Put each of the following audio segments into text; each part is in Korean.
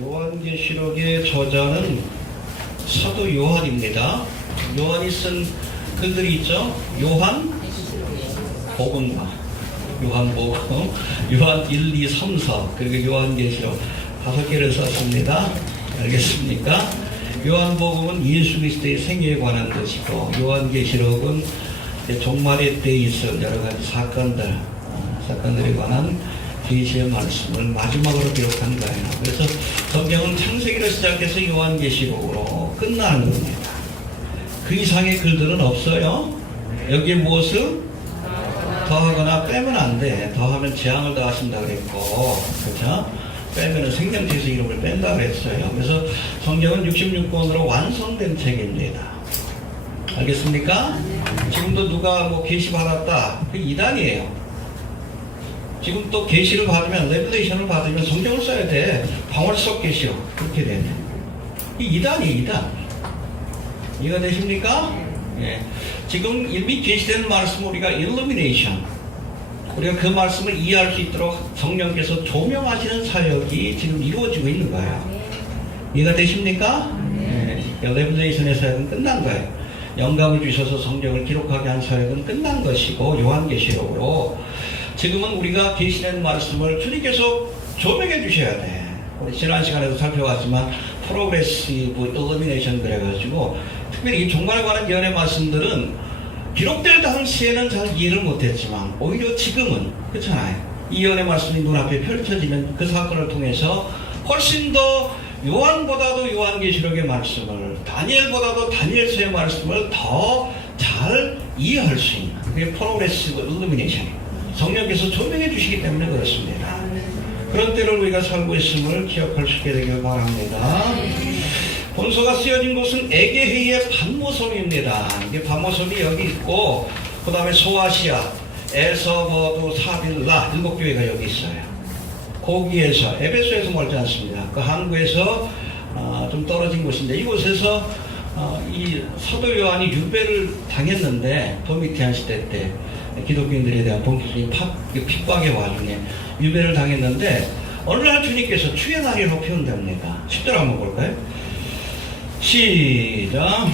요한계시록의 저자는 사도 요한입니다. 요한이 쓴 글들이 있죠. 요한 복음과 요한복음, 요한 1, 2, 3, 4 그리고 요한계시록 5개를 썼습니다. 알겠습니까? 요한복음은 예수 그리스도의 생애에 관한 것이고, 요한계시록은 종말의 때에 있을 여러 가지 사건들에 관한 계시의 말씀을 마지막으로 기록한 거예요. 그래서 성경은 창세기로 시작해서 요한계시록으로 끝나는 겁니다. 그 이상의 글들은 없어요. 여기에 무엇을 더하거나 빼면 안 돼. 더하면 재앙을 더하신다 그랬고, 그렇죠? 빼면은 생명체에서 이름을 뺀다 그랬어요. 그래서 성경은 66권으로 완성된 책입니다. 알겠습니까? 지금도 누가 뭐 계시 받았다, 그 이단이에요. 지금 또 계시를 받으면, 레벨레이션을 받으면 성경을 써야 돼. 방울석 계시록 그렇게 되네. 이 이단이에요, 이단. 이해가 되십니까? 예. 지금 이미 계시된 말씀 우리가 일루미네이션, 우리가 그 말씀을 이해할 수 있도록 성령께서 조명하시는 사역이 지금 이루어지고 있는 거예요. 이해가 되십니까? 예. 레벨레이션의 사역은 끝난 거예요. 영감을 주셔서 성경을 기록하게 한 사역은 끝난 것이고, 요한계시록으로 지금은 우리가 계시된 말씀을 주님께서 조명해 주셔야 돼. 우리 지난 시간에도 살펴봤지만 프로그레시브 일루미네이션 그래가지고, 특별히 이 종말에 관한 예언의 말씀들은 기록될 당시에는 잘 이해를 못했지만 오히려 지금은 그렇잖아요. 이 예언의 말씀이 눈앞에 펼쳐지면 그 사건을 통해서 훨씬 더 요한보다도 요한계시록의 말씀을, 다니엘보다도 다니엘서의 말씀을 더 잘 이해할 수 있는, 그게 프로그레시브 일루미네이션, 성령께서 조명해 주시기 때문에 그렇습니다. 그런 때를 우리가 살고 있음을 기억할 수 있게 되길 바랍니다. 본서가 쓰여진 곳은 에게해의 반모섬입니다. 이게 반모섬이 여기 있고, 그 다음에 소아시아, 에서버두, 사빌라 7교회가 여기 있어요. 거기에서, 에베소에서 멀지 않습니다. 그 항구에서 좀 떨어진 곳인데, 이곳에서 이 사도 요한이 유배를 당했는데, 도미티안 시대 때 기독교인들에 대한 본격적인 핍박의 와중에 유배를 당했는데, 어느 날 주님께서 주의 날이라고 표현됩니다. 10절 한번 볼까요? 시작.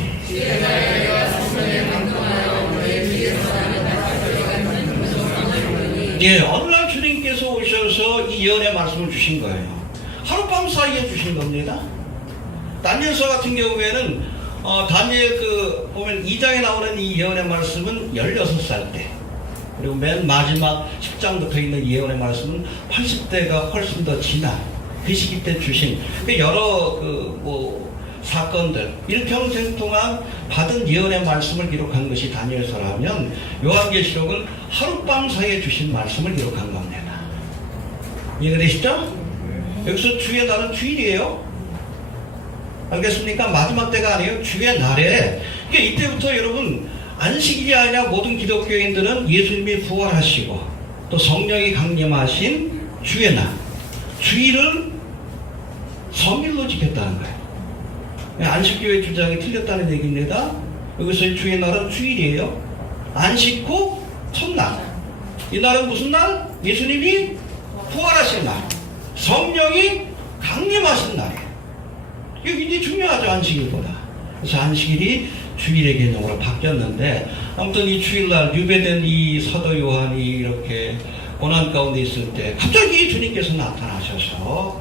예, 어느 날 주님께서 오셔서 이 예언의 말씀을 주신 거예요. 하룻밤 사이에 주신 겁니다. 다니엘서 같은 경우에는 다니엘 보면 2장에 나오는 이 예언의 말씀은 16살 때, 그리고 맨 마지막 10장부터 있는 예언의 말씀은 80대가 훨씬 더 지난 그 시기 때 주신 여러 사건들, 일평생 동안 받은 예언의 말씀을 기록한 것이 다니엘서라면, 요한계시록은 하룻밤 사이에 주신 말씀을 기록한 겁니다. 이해가 되시죠? 여기서 주의 날은 주일이에요. 알겠습니까? 마지막 때가 아니에요. 주의 날에. 그러니까 이때부터 여러분, 안식일이 아니라 모든 기독교인들은 예수님이 부활하시고 또 성령이 강림하신 주의 날, 주일을 성일로 지켰다는 거예요. 안식교의 주장이 틀렸다는 얘기입니다. 여기서 주의 날은 주일이에요. 안식 후 첫날. 이 날은 무슨 날? 예수님이 부활하신 날, 성령이 강림하신 날이에요. 이게 굉장히 중요하죠, 안식일보다. 그래서 안식일이 주일의 개념으로 바뀌었는데, 아무튼 이 주일날 유배된 이 사도 요한이 이렇게 고난 가운데 있을 때 갑자기 주님께서 나타나셔서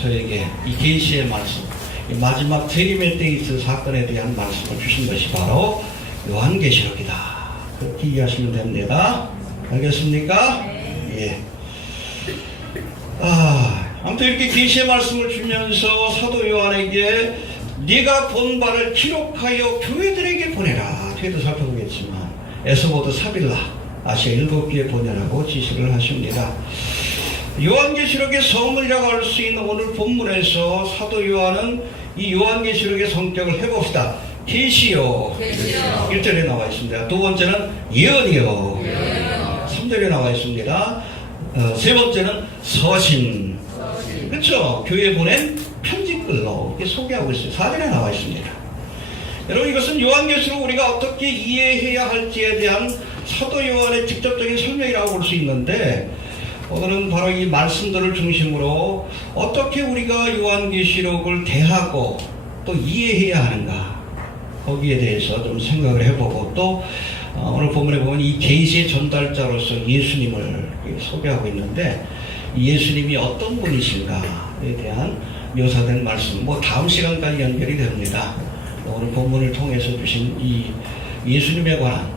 저에게 이 계시의 말씀, 이 마지막 재림의 때에 있을 사건에 대한 말씀을 주신 것이 바로 요한계시록이다. 그렇게 이해하시면 됩니다. 알겠습니까? 예. 아무튼 이렇게 계시의 말씀을 주면서 사도 요한에게 네가 본 바를 기록하여 교회들에게 보내라. 뒤에도 살펴보겠지만 에스보드, 사빌라, 아시아 7교회 보내라고 지시를 하십니다. 요한계시록의 성물이라고 할 수 있는 오늘 본문에서 사도 요한은 이 요한계시록의 성격을 해봅시다. 계시요. 1절에 나와 있습니다. 두 번째는 예언이요. 3절에 나와 있습니다. 세 번째는 서신. 그렇죠? 교회에 보낸 편지글로 이렇게 소개하고 있어요. 4절에 나와 있습니다. 여러분, 이것은 요한계시록 우리가 어떻게 이해해야 할지에 대한 사도 요한의 직접적인 설명이라고 볼 수 있는데, 오늘은 바로 이 말씀들을 중심으로 어떻게 우리가 요한계시록을 대하고 또 이해해야 하는가, 거기에 대해서 좀 생각을 해보고, 또 오늘 본문에 보면 이 계시의 전달자로서 예수님을 소개하고 있는데, 예수님이 어떤 분이신가에 대한 묘사된 말씀, 다음 시간까지 연결이 됩니다. 오늘 본문을 통해서 주신 이 예수님에 관한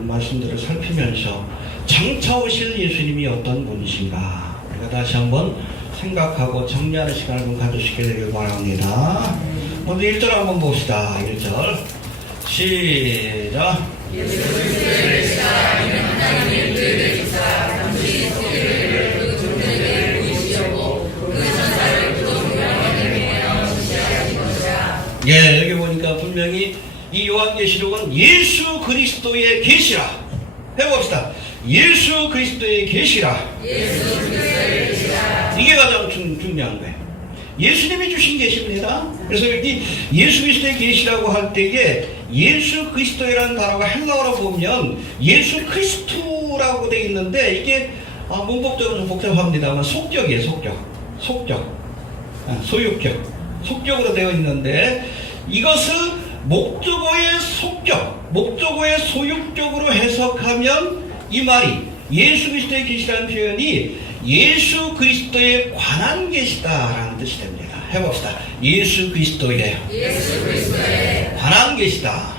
말씀들을 살피면서 장차 오실 예수님이 어떤 분이신가, 우리가 다시 한번 생각하고 정리하는 시간을 좀 가지시게 되길 바랍니다. 먼저 1절 한번 봅시다. 1절 시작. 예, 여기 보니까 분명히 이 요한계시록은 예수 그리스도의 계시라. 해봅시다. 예수 그리스도의 계시라. 이게 가장 중요한 거예요. 예수님이 주신 계시입니다. 그래서 여기 예수 그리스도의 계시라고 할 때에 예수 그리스도라는 단어가 헬라어로 보면 예수 크리스토라고 되어 있는데, 이게 문법적으로 좀 복잡합니다만 속격이에요. 속격, 속격으로 되어 있는데, 이것을 목적어의 속격, 목적어의 소유격으로 해석하면 이 말이 예수 그리스도의 계시라는 표현이 예수 그리스도에 관한 계시다라는 뜻이 됩니다. 해봅시다. 예수 그리스도에 관한 계시다.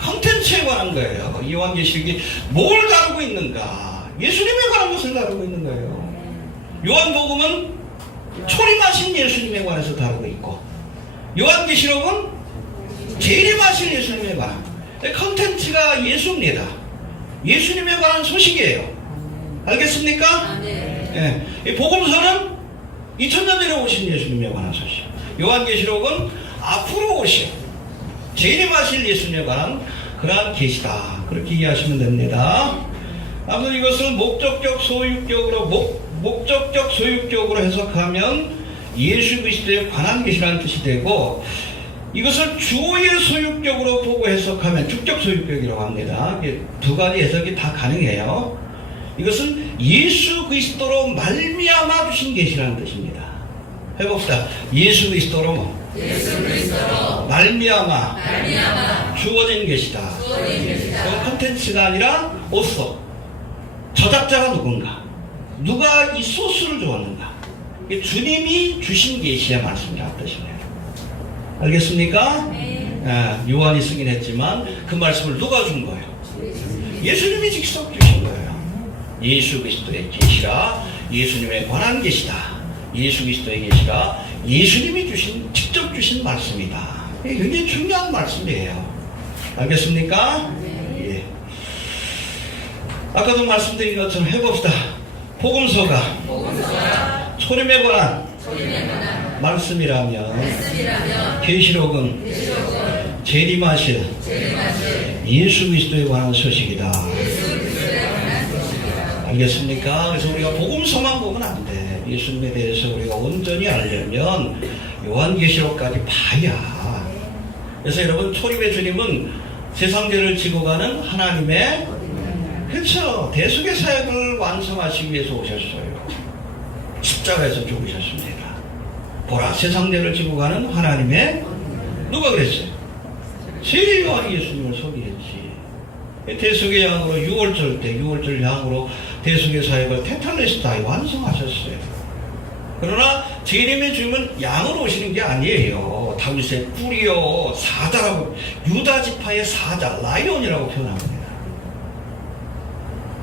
컨텐츠에 관한 거예요. 이 요한계시록이 뭘 다루고 있는가? 예수님에 관한 것을 다루고 있는 거예요. 요한복음은 초림하신 예수님에 관해서 다루고 있고, 요한계시록은 재림하신 예수님에 관한 컨텐츠가 예수입니다. 예수님에 관한 소식이에요. 알겠습니까? 네. 이 복음서는 2000년 전에 오신 예수님에 관한 소식, 요한계시록은 앞으로 오실 재림하실 예수님에 관한 그러한 계시다, 그렇게 이해하시면 됩니다. 아무튼 이것을 목적격 소유격으로 해석하면 예수 그리스도에 관한 계시라는 뜻이 되고, 이것을 주어의 소유격으로 보고 해석하면 주격 소유격이라고 합니다. 이게 두 가지 해석이 다 가능해요. 이것은 예수 그리스도로 말미암아 주신 계시라는 뜻입니다. 해봅시다. 예수 그리스도로 말미암아 주어진 계시다. 그건 컨텐츠가 아니라 오소, 저작자가 누군가, 누가 이 소스를 주었는가, 주님이 주신 계시의 말씀이라는 뜻입니다. 알겠습니까? 요한이 쓰긴 했지만 그 말씀을 누가 준 거예요? 예수님이 직접 주신 거예요. 예수 그리스도의 계시라, 예수님에 관한 계시다. 예수 그리스도의 계시라, 예수님이 직접 주신 말씀이다. 이게 굉장히 중요한 말씀이에요. 알겠습니까? 예. 아까도 말씀드린 것처럼 해봅시다. 복음서가 초림에 관한 말씀이라면 계시록은 재림하실 예수 그리스도에 관한 소식이다. 알겠습니까? 그래서 우리가 복음서만 보면 안 돼. 예수님에 대해서 우리가 온전히 알려면 요한계시록까지 봐야. 그래서 여러분, 초림의 주님은 세상죄를 지고 가는 하나님의, 그렇죠, 대속의 사역을 완성하시기 위해서 오셨어요. 십자가에서 죽으셨습니다. 보라, 세상죄를 지고 가는 하나님의, 누가 그랬어요? 세례 요한이 예수님을 소개했지. 대속의 양으로 6월절 양으로 대속의 사역을 테탈레스타에 완성하셨어요. 그러나 재림의 주님은 양으로 오시는 게 아니에요. 다윗의 뿔이요, 사자라고, 유다 지파의 사자, 라이온이라고 표현합니다.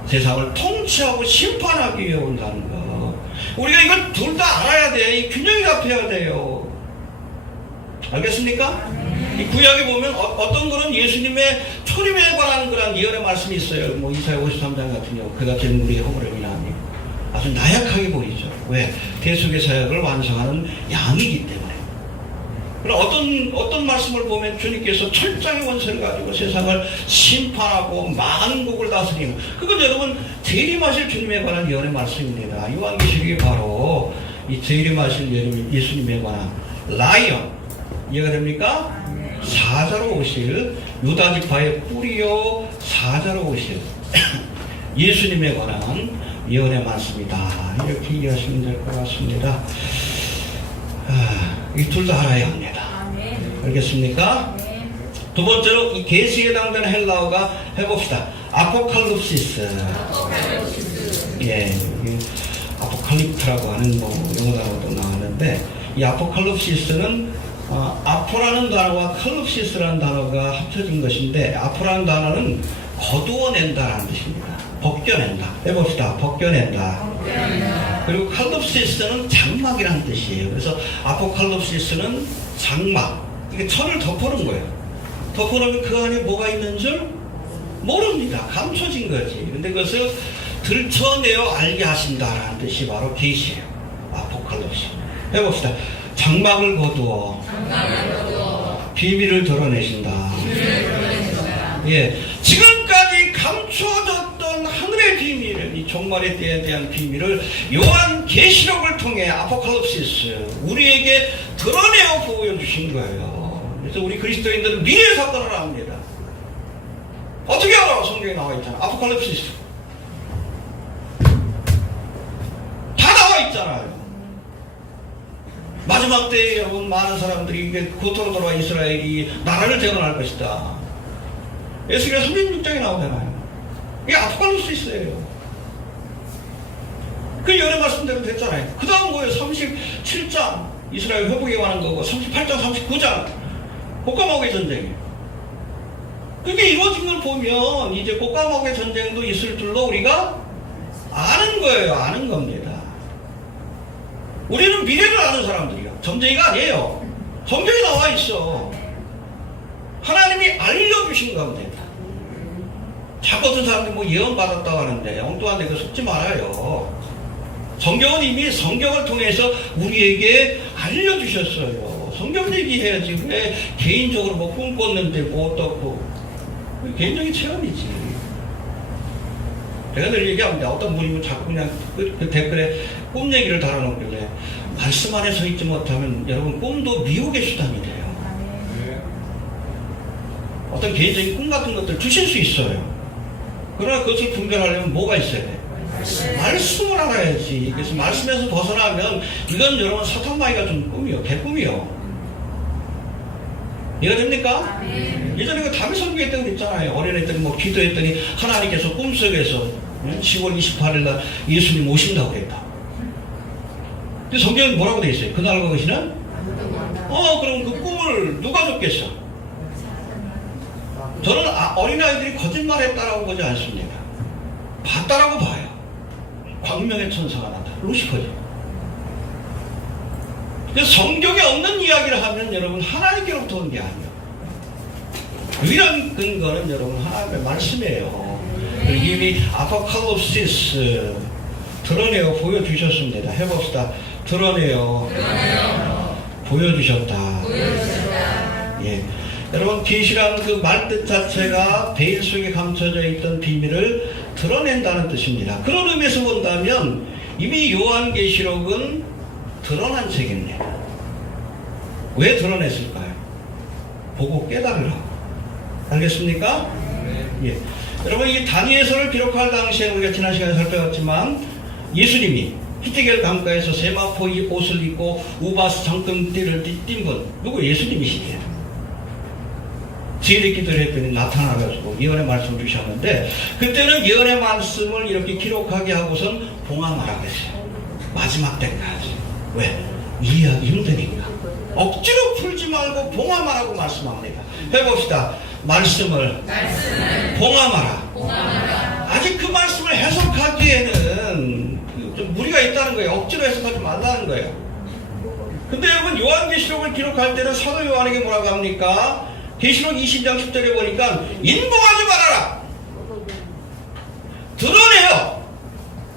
세상을 통치하고 심판하기 위해 온다는 거. 우리가 이걸 둘 다 알아야 돼. 이 균형이 잡혀야 돼요. 알겠습니까? 이 구약에 보면 어떤 거는 예수님의 초림에 관한 그런 예언의 말씀이 있어요. 이사야 53장 같은 경우, 그가 된 우리의 허물을 인하니 아주 나약하게 보이죠. 왜? 대속의 사역을 완성하는 양이기 때문에. 그럼 어떤 말씀을 보면 주님께서 철장의 원세를 가지고 세상을 심판하고 만국을 다스리는, 그건 여러분 재림하실 주님에 관한 예언의 말씀입니다. 요한계시록이 바로 이 재림하실 예수님에 관한 라이언, 이해가 됩니까? 사자로 오실, 유다 지파의 뿔이요 사자로 오실 예수님에 관한 예언의 말씀이다. 이렇게 이해하시면 될 것 같습니다. 이 둘 다 알아야 합니다. 알겠습니까? 두 번째로 이 계시에 해당되는 헬라어가 해봅시다. 아포칼립시스. 예, 아포칼립트라고 하는 영어 단어도 나왔는데, 이 아포칼립시스는 아포라는 단어와 칼립시스라는 단어가 합쳐진 것인데, 아포라는 단어는 거두어낸다라는 뜻입니다. 벗겨낸다. 해봅시다. 벗겨낸다. 그리고 칼립시스는 장막이라는 뜻이에요. 그래서 아포칼립시스는 장막. 이게 천을 덮어놓은 거예요. 덮어놓으면 그 안에 뭐가 있는 줄 모릅니다. 감춰진 거지. 근데 그것을 들춰내어 알게 하신다라는 뜻이 바로 계시예요. 아포칼립시. 해봅시다. 장막을 거두어 비밀을 드러내신다. 예, 지금까지 감춰졌던 하늘의 비밀을, 이 종말의 때에 대한 비밀을 요한 계시록을 통해 아포칼립시스 우리에게 드러내어 보여주신 거예요. 그래서 우리 그리스도인들은 미래 사건을 압니다. 어떻게 알아? 성경에 나와 있잖아. 아포칼립시스 다 나와 있잖아요. 마지막 때에 여러분 많은 사람들이 이게 고토로 돌아와 이스라엘이 나라를 재건할 것이다. 예수가 36장에 나오잖아요. 이게 아포칼립시스예요. 그 예언의 말씀대로 됐잖아요. 그 다음 뭐예요? 37장 이스라엘 회복에 관한 거고 38장 39장 곡과마옥의 전쟁이에요. 그게 이루어진 걸 보면 이제 곡과마옥의 전쟁도 있을 줄로 우리가 아는 거예요. 아는 겁니다. 우리는 미래를 아는 사람들이요. 점쟁이가 아니에요. 성경에 나와 있어. 하나님이 알려주신 겁니다. 자꾸 어떤 사람들이 뭐 예언 받았다고 하는데 엉뚱한데 그거 속지 말아요. 성경은 이미 성경을 통해서 우리에게 알려주셨어요. 성경 얘기해야지. 왜 개인적으로 뭐 꿈꿨는데 뭐 어떻고. 개인적인 체험이지. 내가 늘 얘기합니다. 어떤 분이 자꾸 그냥 그 댓글에 꿈 얘기를 달아놓길래 말씀 안에 서 있지 못하면 여러분 꿈도 미혹의 수단이 돼요. 어떤 개인적인 꿈 같은 것들 주실 수 있어요. 그러나 그것을 분별하려면 뭐가 있어야 돼? 말씀을 알아야지. 그래서 말씀에서 벗어나면 이건 여러분 사탄마귀가 준 꿈이요. 개꿈이요. 이해가 됩니까? 예전에 그 다윗 선교했던 거 있잖아요. 어린애들이 뭐 기도했더니 하나님께서 꿈속에서 10월 28일 날 예수님 오신다고 그랬다. 근데 성경에 뭐라고 돼 있어요? 그날 그것이는? 그럼 그 꿈을 누가 줬겠어? 저는 어린아이들이 거짓말했다라고 보지 않습니다. 봤다라고 봐요. 광명의 천사가 나타나. 루시퍼죠. 성경에 없는 이야기를 하면 여러분 하나님께로부터 온 게 아니에요. 유일한 근거는 여러분 하나님의 말씀이에요. 이미 아포칼립시스 드러내어 보여주셨습니다. 해봅시다. 드러내어 보여주셨다. 예. 여러분 계시란 그 말뜻 자체가 베일 속에 감춰져 있던 비밀을 드러낸다는 뜻입니다. 그런 의미에서 본다면 이미 요한계시록은 드러난 책입니다. 왜 드러냈을까요? 보고 깨달으라고. 알겠습니까? 예. 여러분 이 다니엘서를 기록할 당시에 우리가 지난 시간에 살펴봤지만 예수님이 히데겔 강가에서 세마포 옷을 입고 우바스 정금띠를 띈 분 누구? 예수님이시대요. 지혜를 기도를 했더니 나타나가지고 예언의 말씀을 주셨는데 그때는 예언의 말씀을 이렇게 기록하게 하고선 봉함하라고 했어요. 마지막 때까지. 왜? 이해하기 힘드니까. 억지로 풀지 말고 봉함하라고 말씀합니다. 해봅시다. 말씀을 봉함하라. 아직 그 말씀을 해석하기에는 좀 무리가 있다는 거예요. 억지로 해석하지 말라는 거예요. 근데 여러분 요한계시록을 기록할 때는 사도 요한에게 뭐라고 합니까? 계시록 20장 10절에 보니까 인봉하지 말아라. 드러내요.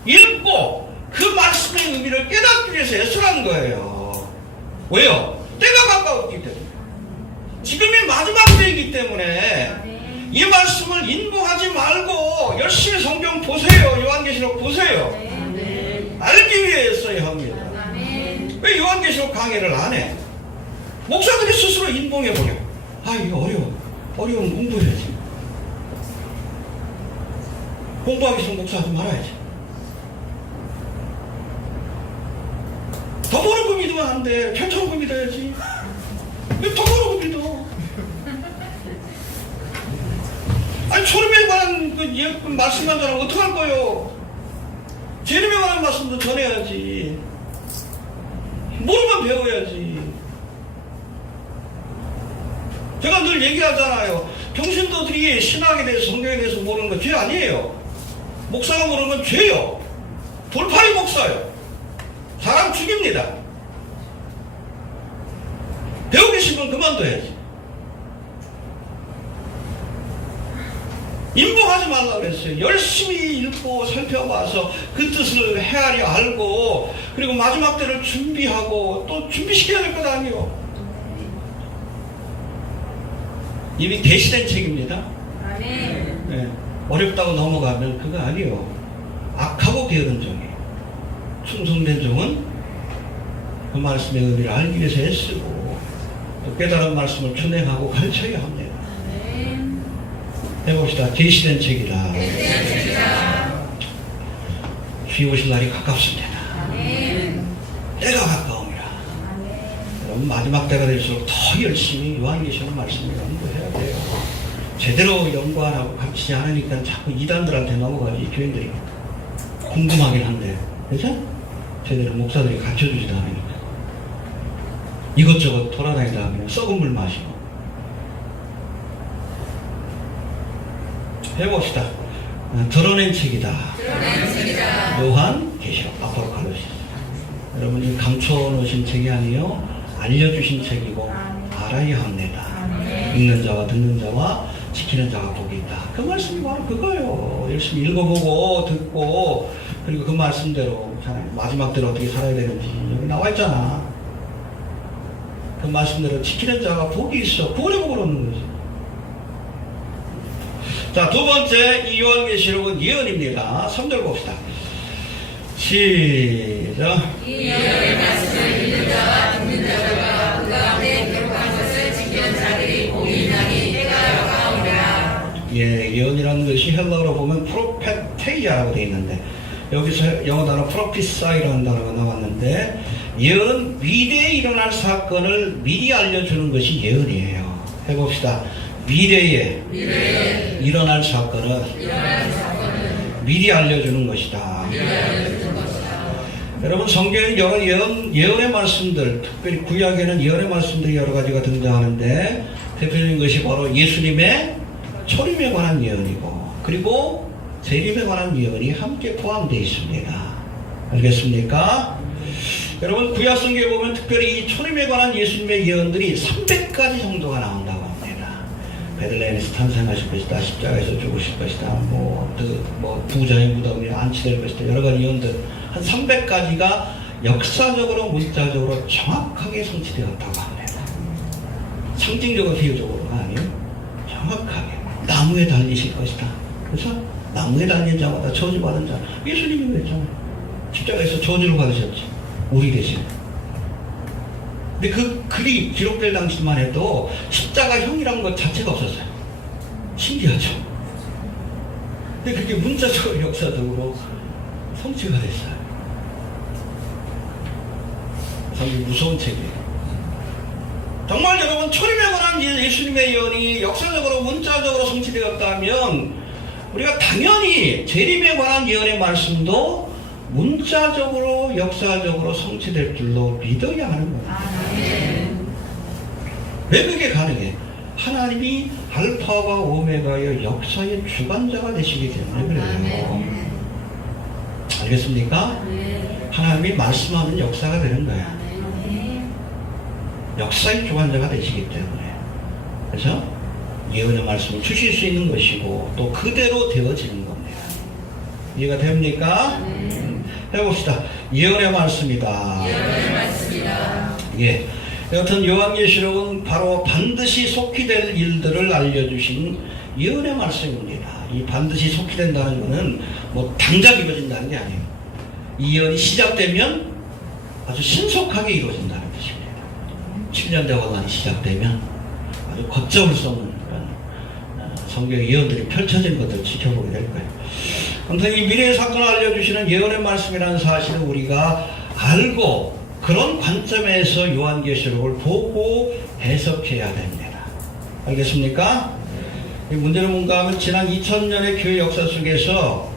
읽고 그 말씀의 의미를 깨닫기 위해서 애쓰라는 거예요. 왜요? 때가 가까웠기 때문에. 지금이 마지막 때이기 때문에 이 말씀을 인봉하지 말고 열심히 성경 보세요. 요한계시록 보세요. 알기 위해서야 합니다. 왜 요한계시록 강의를 안 해? 목사들이 스스로 인봉해버려. 이거 어려워. 어려우면 공부해야지. 공부하기 싫으면 목사하지 말아야지. 믿으면 안 돼. 펼쳐놓고 믿어야지. 왜 덮어놓고 믿어? 아니, 초림에 관한 그 말씀만 전하면 어떡할 거요? 재림에 관한 말씀도 전해야지. 모르면 배워야지. 제가 늘 얘기하잖아요. 평신도들이 신학에 대해서, 성경에 대해서 모르는 건 죄 아니에요. 목사가 모르는 건 죄요. 돌파의 목사요. 사람 죽입니다. 배우고 싶으면 그만둬야지. 인봉하지 말라고 그랬어요. 열심히 읽고 살펴봐서 그 뜻을 헤아려 알고, 그리고 마지막 때를 준비하고 또 준비시켜야 될 것 아니에요. 이미 대시된 책입니다. 네. 어렵다고 넘어가면 그거 아니에요. 악하고 게으른 종이에요. 충성된 종은 그 말씀의 의미를 알기 위해서 애쓰고 또 깨달은 말씀을 준행하고 가르쳐야 합니다. 해봅시다. 계시된 책이다. 주의 오실 날이 가깝습니다. 때가 가까움이라. 여러분 마지막 때가 될수록 더 열심히 요한계시록 말씀을 연구해야 돼요. 제대로 연구 안 하고 가르치지 않으니까 자꾸 이단들한테 넘어가지. 교인들이 궁금하긴 한데, 그죠? 제대로 목사들이 가르쳐주지도 않으니까 이것저것 돌아다니다 하면 썩은 물 마시고. 해봅시다. 드러낸 책이다. 요한 계시록 아포칼립시스. 여러분이 감춰 놓으신 책이 아니요 알려주신 책이고 알아야 합니다. 읽는 자와 듣는 자와 지키는 자가 복이 있다. 그 말씀이 바로 그거예요. 열심히 읽어보고 듣고, 그리고 그 말씀대로 마지막 때로 어떻게 살아야 되는지 여기 나와 있잖아. 그 말씀대로 지키는 자가 복이 있어. 구원의 복을 얻는 거지. 자, 두 번째, 이 요한계시록은 예언입니다. 3절 봅시다. 시작. 이 예언의 말씀을 읽는 자와 듣는 자가 그 가운데 기록한 것을 지키는 자들이 복이 있나니 때가 가까우니라. 예, 예언이라는 것이 헬라어로 보면 프로페테이아라고 되어 있는데, 여기서 영어 단어 프로피사이라는 단어가 나왔는데, 예언은 미래에 일어날 사건을 미리 알려주는 것이 예언이에요. 해봅시다. 미래에 일어날 사건을 미리 알려주는 것이다. 여러분, 성경에 여러 예언의 말씀들, 특별히 구약에는 예언의 말씀들이 여러 가지가 등장하는데, 대표적인 것이 바로 예수님의 초림에 관한 예언이고, 그리고 재림에 관한 예언이 함께 포함되어 있습니다. 알겠습니까? 여러분, 구약 성경에 보면 특별히 이 초림에 관한 예수님의 예언들이 300가지 정도가 나온다고 합니다. 베들레헴에서 탄생하실 것이다, 십자가에서 죽으실 것이다, 부자의 무덤에 안치될 것이다, 여러 가지 예언들 한 300가지가 역사적으로 문자적으로 정확하게 성취되었다고 합니다. 상징적으로 비유적으로가 아니에요. 정확하게 나무에 달리실 것이다. 그래서 나무에 달린 자마다 저주받은 자, 예수님이 그랬잖아요. 십자가에서 저주를 받으셨지, 우리 대신. 근데 그 글이 기록될 당시만 해도 십자가형이라는 것 자체가 없었어요. 신기하죠? 근데 그게 문자적으로 역사적으로 성취가 됐어요. 상당히 무서운 책이에요. 정말 여러분, 초림에 관한 예수님의 예언이 역사적으로 문자적으로 성취되었다면 우리가 당연히 재림에 관한 예언의 말씀도 문자적으로 역사적으로 성취될 줄로 믿어야 하는 겁니다. 왜 그게 가능해? 하나님이 알파와 오메가의 역사의 주관자가 되시기 때문에 그래요. 알겠습니까? 하나님이 말씀하는 역사가 되는 거야. 역사의 주관자가 되시기 때문에. 그래서 예언의 말씀을 주실 수 있는 것이고 또 그대로 되어지는 겁니다. 이해가 됩니까? 해봅시다. 예언의 말씀이다. 예언의 말씀이다. 예. 여하튼 요한계시록은 바로 반드시 속히 될 일들을 알려주신 예언의 말씀입니다. 이 반드시 속히 된다는 것은 뭐 당장 이루어진다는 게 아니에요. 이 예언이 시작되면 아주 신속하게 이루어진다는 뜻입니다. 7년 대화관이 시작되면 아주 걷잡을 수 없는 그런 성경의 예언들이 펼쳐진 것을 지켜보게 될 거예요. 아무튼 이 미래의 사건을 알려주시는 예언의 말씀이라는 사실을 우리가 알고 그런 관점에서 요한계시록을 보고 해석해야 됩니다. 알겠습니까? 문제는 뭔가 하면 지난 2000년의 교회 역사 속에서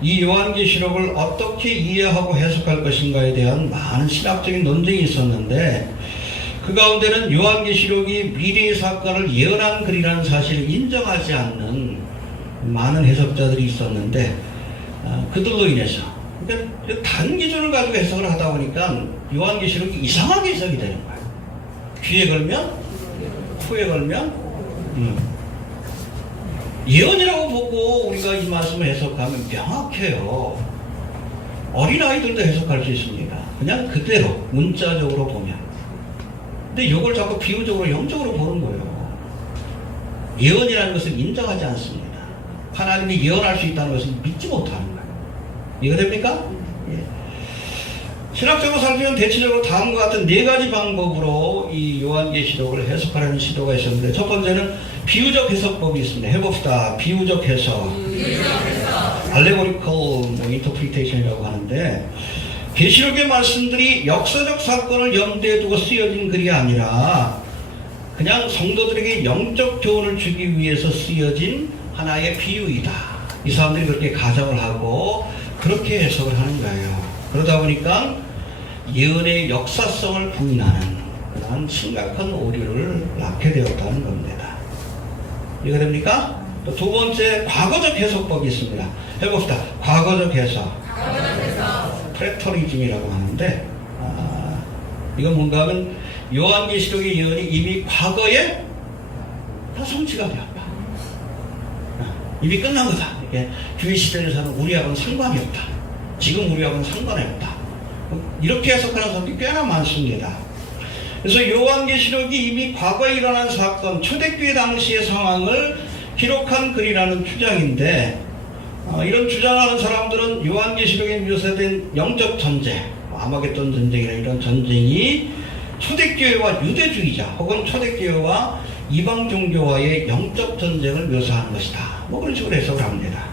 이 요한계시록을 어떻게 이해하고 해석할 것인가에 대한 많은 신학적인 논쟁이 있었는데, 그 가운데는 요한계시록이 미래의 사건을 예언한 글이라는 사실을 인정하지 않는 많은 해석자들이 있었는데, 그들로 인해서, 그러니까 다른 기준을 가지고 해석을 하다 보니까 요한계시록이 이상하게 해석이 되는 거예요. 귀에 걸면, 코에 걸면, 예언이라고 보고 우리가 이 말씀을 해석하면 명확해요. 어린아이들도 해석할 수 있습니다. 그냥 그대로 문자적으로 보면. 근데 이걸 자꾸 비유적으로 영적으로 보는 거예요. 예언이라는 것을 인정하지 않습니다. 하나님이 예언할 수 있다는 것을 믿지 못하는 거예요. 이해됩니까? 예. 신학적으로 살피면 대체적으로 다음과 같은 네 가지 방법으로 이 요한계시록을 해석하려는 시도가 있었는데, 첫 번째는 비유적 해석법이 있습니다. 해봅시다. 비유적 해석. Allegorical interpretation이라고 하는데, 계시록의 말씀들이 역사적 사건을 염두에 두고 쓰여진 글이 아니라 그냥 성도들에게 영적 교훈을 주기 위해서 쓰여진 하나의 비유이다. 이 사람들이 그렇게 가정을 하고 그렇게 해석을 하는 거예요. 그러다 보니까 예언의 역사성을 부인하는 그런 심각한 오류를 낳게 되었다는 겁니다. 이해가 됩니까? 또 두 번째, 과거적 해석법이 있습니다. 해봅시다. 과거적 해석. 프레터리즘이라고 하는데, 이건 뭔가 하면 요한계시록의 예언이 이미 과거에 다 성취가 되었다. 이미 끝난 거다. 이게 교회 시대를 사는 우리하고는 상관이 없다. 지금 우리하고는 상관이 없다. 이렇게 해석하는 사람들이 꽤나 많습니다. 그래서 요한계시록이 이미 과거에 일어난 사건, 초대교회 당시의 상황을 기록한 글이라는 주장인데, 이런 주장하는 사람들은 요한계시록에 묘사된 영적 전쟁, 아마겟돈 전쟁이나 이런 전쟁이 초대교회와 유대주의자 혹은 초대교회와 이방 종교와의 영적 전쟁을 묘사하는 것이다. 뭐 그런 식으로 해석을 합니다.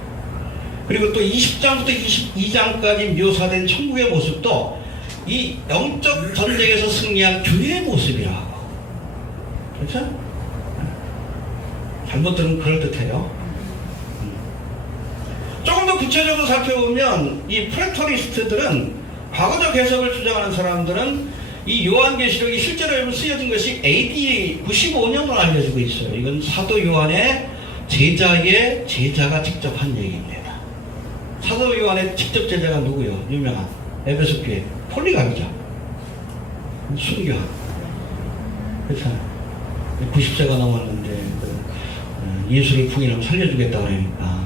그리고 또 20장부터 22장까지 묘사된 천국의 모습도 이 영적 전쟁에서 승리한 교회의 모습이라고. 그렇죠? 잘못 들으면 그럴듯해요. 조금 더 구체적으로 살펴보면 이 프레터리스트들은, 과거적 해석을 주장하는 사람들은 이 요한계시록이 실제로 쓰여진 것이 AD 95년으로 알려지고 있어요. 이건 사도 요한의 제자의 제자가 직접 한 얘기입니다. 사도 요한의 직접 제자가 누구요? 유명한 에베소 교회 폴리갑이죠. 순교한. 그렇잖아요. 90세가 넘었는데 예수를 부인하면 살려주겠다고 하니까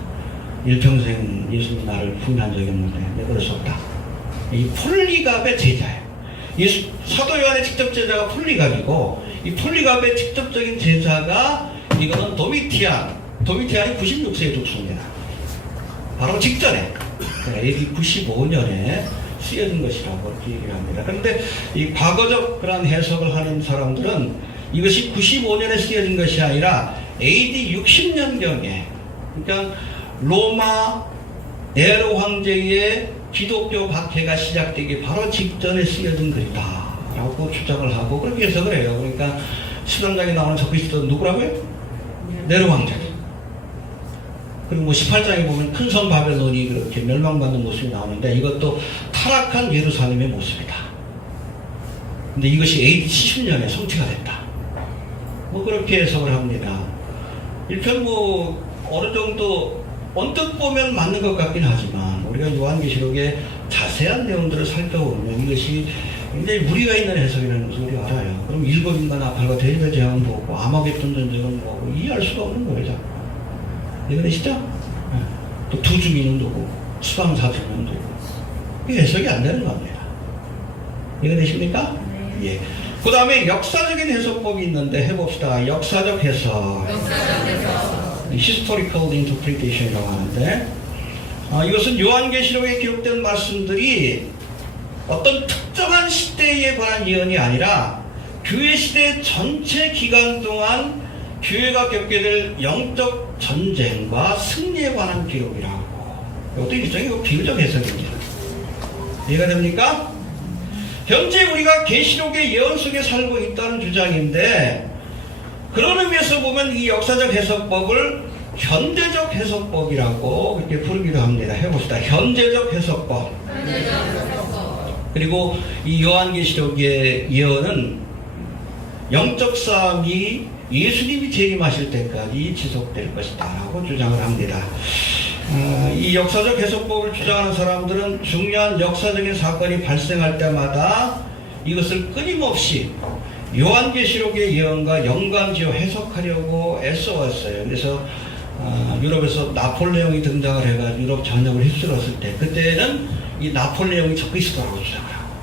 일평생 예수님 나를 부인한 적이 없는데 내가 그럴 수 없다. 이 폴리갑의 제자예요. 이 사도 요한의 직접 제자가 폴리갑이고, 이 폴리갑의 직접적인 제자가 이거는 도미티안이 96세에 죽습니다. 바로 직전에 AD 95년에 쓰여진 것이라고 얘기를 합니다. 그런데 이 과거적 그런 해석을 하는 사람들은 이것이 95년에 쓰여진 것이 아니라 AD 60년경에, 그러니까 로마 네로 황제의 기독교 박해가 시작되기 바로 직전에 쓰여진 글이다 라고 주장을 하고 그렇게 해석을 해요. 그러니까 13장에 나오는 적그리스도 누구라고요? 네로 황제. 그리고 뭐 18장에 보면 큰 성 바벨론이 그렇게 멸망받는 모습이 나오는데, 이것도 타락한 예루살렘의 모습이다. 근데 이것이 AD 70년에 성취가 됐다. 뭐 그렇게 해석을 합니다. 일편 뭐 어느 정도 언뜻 보면 맞는 것 같긴 하지만, 우리가 요한계시록의 자세한 내용들을 살펴보면 이것이 굉장히 무리가 있는 해석이라는 것을 우리가 알아요. 그럼 일곱인간 나팔과 대립의 재앙은 뭐고 아마겟돈 전쟁은 뭐고 이해할 수가 없는 거예요. 이해되시죠? 네. 또 두 주민은 누구, 수방사주는 누구, 이게 해석이 안 되는 겁니다. 이해되십니까? 예. 그 다음에 역사적인 해석법이 있는데 해봅시다. 역사적 해석. Historical interpretation이라고 하는데, 이것은 요한계시록에 기록된 말씀들이 어떤 특정한 시대에 관한 예언이 아니라 교회 시대 전체 기간 동안 교회가 겪게 될 영적 전쟁과 승리에 관한 기록이라고. 이것도 일종의 비유적 해석입니다. 이해가 됩니까? 현재 우리가 계시록의 예언 속에 살고 있다는 주장인데, 그런 의미에서 보면 이 역사적 해석법을 현대적 해석법이라고 이렇게 부르기도 합니다. 해봅시다. 현재적 해석법. 그리고 이 요한계시록의 예언은 영적 싸움이 예수님이 재림하실 때까지 지속될 것이다 라고 주장을 합니다. 이 역사적 해석법을 주장하는 사람들은 중요한 역사적인 사건이 발생할 때마다 이것을 끊임없이 요한계시록의 예언과 연관지어 해석하려고 애써왔어요. 그래서 유럽에서 나폴레옹이 등장을 해가지고 유럽 전역을 휩쓸었을 때, 그때는 이 나폴레옹이 적그리스도라고 주장을 하고,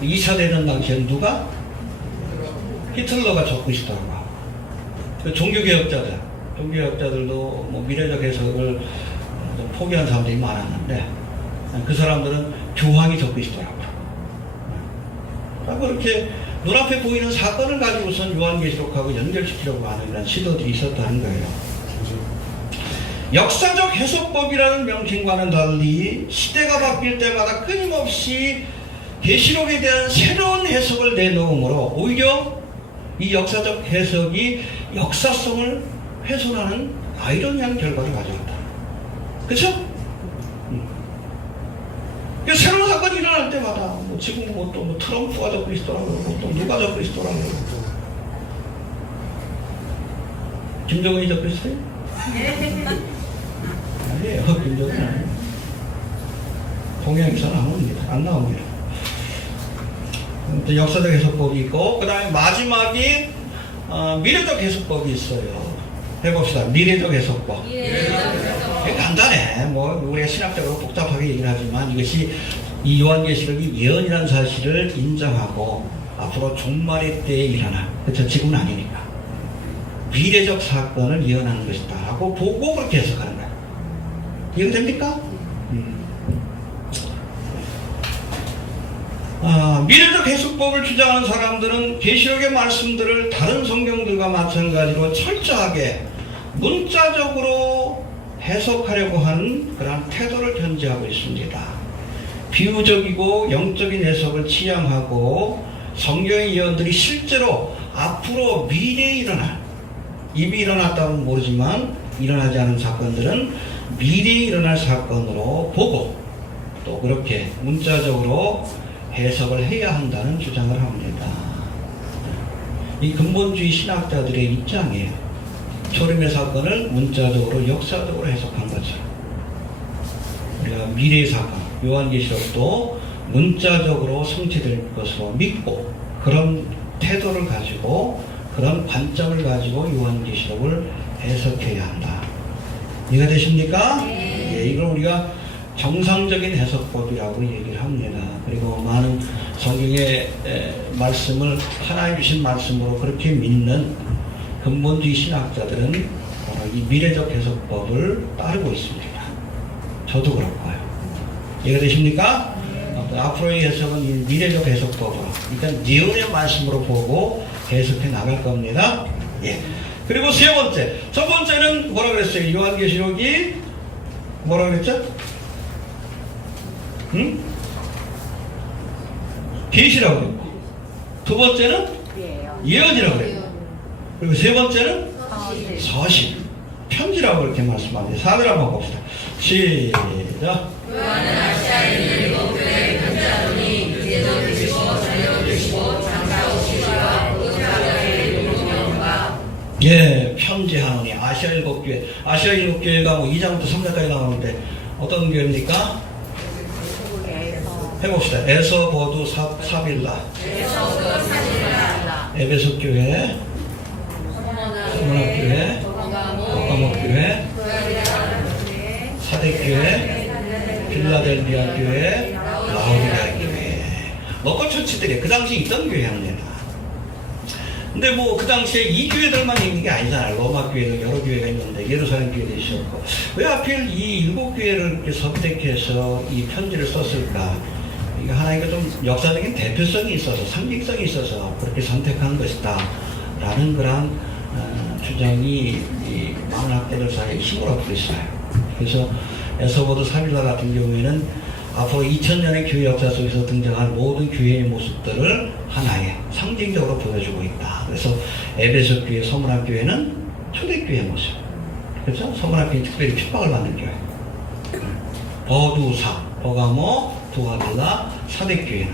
2차 대전 당시에는 누가? 히틀러가 적그리스도라고 하고, 종교개혁자들도 뭐 미래적 해석을 좀 포기한 사람들이 많았는데, 그 사람들은 교황이 적그리스도라고 하고, 그렇게 눈앞에 보이는 사건을 가지고선 요한계시록하고 연결시키려고 하는 이런 시도들이 있었다는 거예요. 역사적 해석법이라는 명칭과는 달리 시대가 바뀔 때마다 끊임없이 계시록에 대한 새로운 해석을 내놓음으로 오히려 이 역사적 해석이 역사성을 훼손하는 아이러니한 결과를 가져온다. 그렇죠? 새로운 사건이 일어날 때마다 지금 또 트럼프가 적그리스도라고 그러고 또 누가 적그리스도라고 그러고, 김정은이 적그리스도예요? 아니에요. 김정은 아니에요. 동양에서는 안 나옵니다. 역사적 해석법이 있고, 그 다음에 마지막이 미래적 해석법이 있어요. 해봅시다. 미래적 해석법. 간단해. 우리가 신학적으로 복잡하게 얘기를 하지만 이것이 이 요한계시록이 예언이라는 사실을 인정하고 앞으로 종말의 때에 일어날, 그렇죠? 지금은 아니니까 미래적 사건을 예언하는 것이다 라고 보고 그렇게 해석하는 거예요. 이해됩니까? 미래적 해석법을 주장하는 사람들은 계시록의 말씀들을 다른 성경들과 마찬가지로 철저하게 문자적으로 해석하려고 하는 그런 태도를 견지하고 있습니다. 비유적이고 영적인 해석을 지향하고 성경의 예언들이 실제로 앞으로 미래에 일어날, 이미 일어났다고는 모르지만 일어나지 않은 사건들은 미래에 일어날 사건으로 보고 또 그렇게 문자적으로 해석을 해야 한다는 주장을 합니다. 이 근본주의 신학자들의 입장이에요. 초림의 사건을 문자적으로 역사적으로 해석한 거죠. 우리가 미래의 사건, 요한계시록도 문자적으로 성취될 것으로 믿고 그런 태도를 가지고 그런 관점을 가지고 요한계시록을 해석해야 한다. 이해가 되십니까? 네. 이걸 우리가 정상적인 해석법이라고 얘기를 합니다. 그리고 많은 성경의 말씀을 하나님 주신 말씀으로 그렇게 믿는 근본주의 신학자들은 이 미래적 해석법을 따르고 있습니다. 저도 그렇고요. 이해가 되십니까? 앞으로의 해석은 이 미래적 해석법으로, 그러니까 예언의 말씀으로 보고 해석해 나갈 겁니다. 예. 그리고 세 번째, 첫 번째는 뭐라 그랬어요? 요한계시록이 뭐라 그랬죠? 계시라고 그랬고, 두 번째는 예언이라고 그랬고, 그리고 세 번째는 서신, 편지라고 그렇게 말씀합니다. 4절 한번 봅시다. 시작. 요한은 아시아에 있는 일곱 교회에 편지하노니 이제도 되시고 전력을 되시고 장차 오시리와 그사절의 용동영과. 예, 편지하노니 아시아 일곱 교회. 아시아 일곱 교회가 2장부터 3장까지 나오는데 어떤 교회입니까? 해봅시다. 에서보두 사빌라, 에베소 교회, 서문학 교회, 오가목 교회, 사대 교회, 필라델비아 교회, 라오디게아 교회. 로컬 처치들이 그 당시 있던 교회입니다. 근데 그 당시에 이 교회들만 있는 게 아니잖아요. 로마 교회도 여러 교회가 있는데 예루살렘 교회도 있었고, 왜 하필 이 7교회를 이렇게 선택해서 이 편지를 썼을까? 이게 하나님께 좀 역사적인 대표성이 있어서, 상징성이 있어서 그렇게 선택한 것이다 라는 그런 주장이 많은 학자들 사이에 힘을 얻고 있어요. 그래서 에서보드 사빌라 같은 경우에는 앞으로 2000년의 교회 역사 속에서 등장할 모든 교회의 모습들을 하나의 상징적으로 보여주고 있다. 그래서 에베소 교회, 서문학 교회는 초대교회 모습. 그렇죠? 서문학 교회는 특별히 핍박을 받는 교회. 버두사, 버가모, 두아빌라, 사대교회는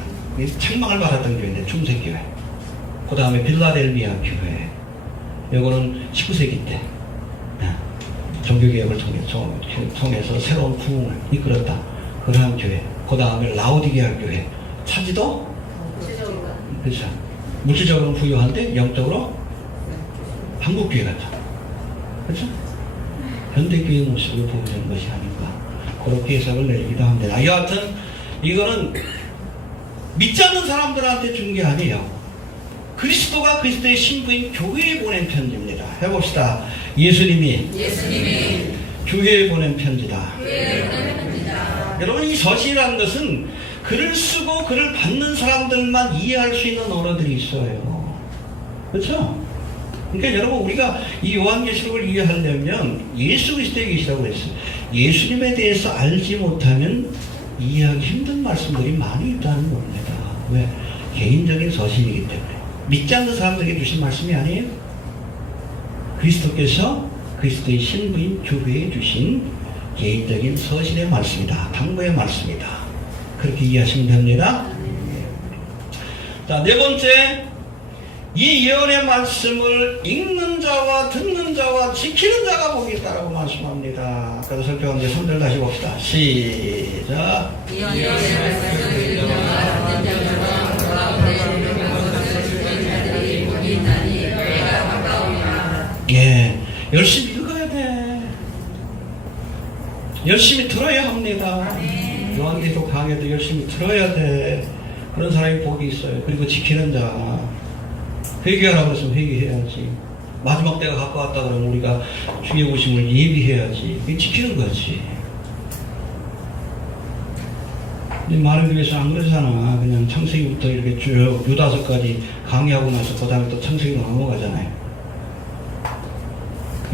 책망을 받았던 교회인데 중세교회. 그 다음에 빌라델비아 교회. 이거는 19세기 때 종교개혁을 통해서 새로운 부흥을 이끌었다. 그러한 교회. 그 다음에 라오디게아 교회. 차지도? 그렇죠. 물질적으로는 부유한데 영적으로 한국교회 같아. 그렇죠? 현대교회의 모습을 보여주는 것이 아닌가. 그렇게 해석을 내리기도 합니다. 여하튼 이거는 믿지 않는 사람들한테 준 게 아니에요. 그리스도가 그리스도의 신부인 교회에 보낸 편지입니다. 해봅시다. 예수님이 교회에 보낸 편지다. 여러분, 이 서신이라는 것은 글을 쓰고 글을 받는 사람들만 이해할 수 있는 언어들이 있어요. 그렇죠? 그러니까 여러분, 우리가 이 요한계시록을 이해하려면 예수 그리스도의 계시라고 했어요. 예수님에 대해서 알지 못하면 이해하기 힘든 말씀들이 많이 있다는 겁니다. 왜? 개인적인 서신이기 때문에. 믿지 않는 사람들에게 주신 말씀이 아니에요. 그리스도께서 그리스도의 신부인 교회에 주신 개인적인 서신의 말씀이다. 당부의 말씀이다. 그렇게 이해하시면 됩니다. 자, 네 번째, 이 예언의 말씀을 읽는 자와 듣는 자와 지키는 자가 복이 있다라고 말씀합니다. 아까도 살펴봤는데 손들 다시 봅시다. 시작. 예언의 말씀을 읽는 자와 듣는 자와 자들이 복이 있나니 내가 가까우니라. 예, 열심히 읽어야 돼. 열심히 들어야 합니다. 요한계시록 강의도 열심히 들어야 돼. 그런 사람이 복이 있어요. 그리고 지키는 자. 회개하라고 했으면 회개해야지. 마지막 때가 가까웠다 그러면 우리가 주의 오심을 예비해야지. 그게 지키는 거지. 근데 많은 교회에서 안 그러잖아. 그냥 창세기부터 이렇게 쭉 유다서까지 강의하고 나서 그 다음에 또 창세기로 넘어가잖아요.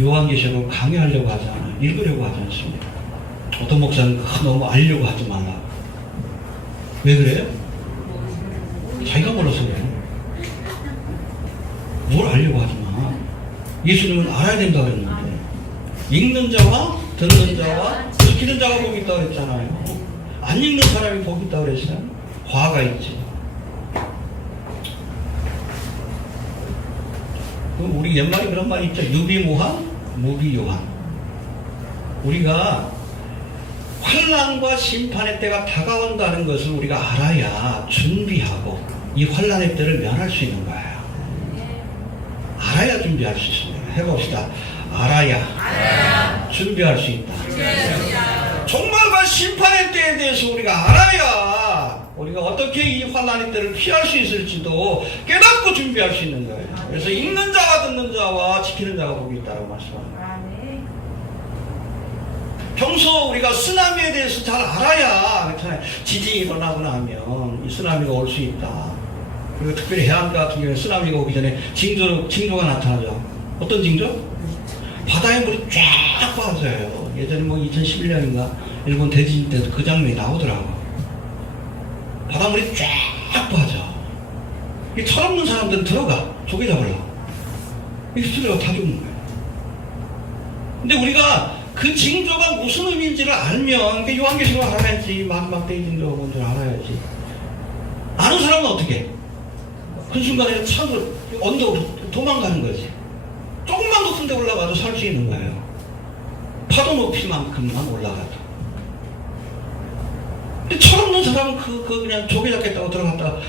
요한계시록을 강의하려고 하지 않아요. 읽으려고 하지 않습니다. 어떤 목사는 너무 알려고 하지 말라. 왜 그래요? 자기가 몰라서 그래요. 뭘 알려고 하지 마. 예수님은 알아야 된다고 했는데. 읽는 자와 듣는 자와 지키는 자가 복이 있다고 했잖아요. 안 읽는 사람이 복이 있다고 그랬어요. 화가 있지. 우리 옛말에 그런 말이 있죠. 유비무한, 무비요한. 우리가 환난과 심판의 때가 다가온다는 것을 우리가 알아야 준비하고 이 환난의 때를 면할 수 있는 거예요. 알아야 준비할 수 있습니다. 해봅시다. 알아야 준비할 수 있다. 종말과 심판의 때에 대해서 우리가 알아야 우리가 어떻게 이 환난의 때를 피할 수 있을지도 깨닫고 준비할 수 있는 거예요. 그래서 읽는 자와 듣는 자와 지키는 자가 복이 있다고 말씀합니다. 평소 우리가 쓰나미에 대해서 잘 알아야, 그렇잖아요. 지진이 일어나고 나면 이 쓰나미가 올 수 있다. 그리고 특별히 해안가 같은 경우에 쓰나미가 오기 전에 징조가 나타나죠. 어떤 징조? 바다에 물이 쫙 빠져요. 예전에 뭐 2011년인가 일본 대지진 때도 그 장면이 나오더라고. 바닷물이 쫙 빠져. 이 철없는 사람들은 들어가. 조개 잡으려고. 이 수레가 다 죽는 거예요. 근데 우리가 그 징조가 무슨 의미인지를 알면, 요한계시록을 알아야지. 마지막 때의 징조가 뭔지를 알아야지. 아는 사람은 어떻게 해? 그 순간에 차도 언덕으로 도망가는 거지. 조금만 높은 데 올라가도 살 수 있는 거예요. 파도 높이만큼만 올라가도. 근데 철없는 사람은 그냥 조개 잡겠다고 들어갔다가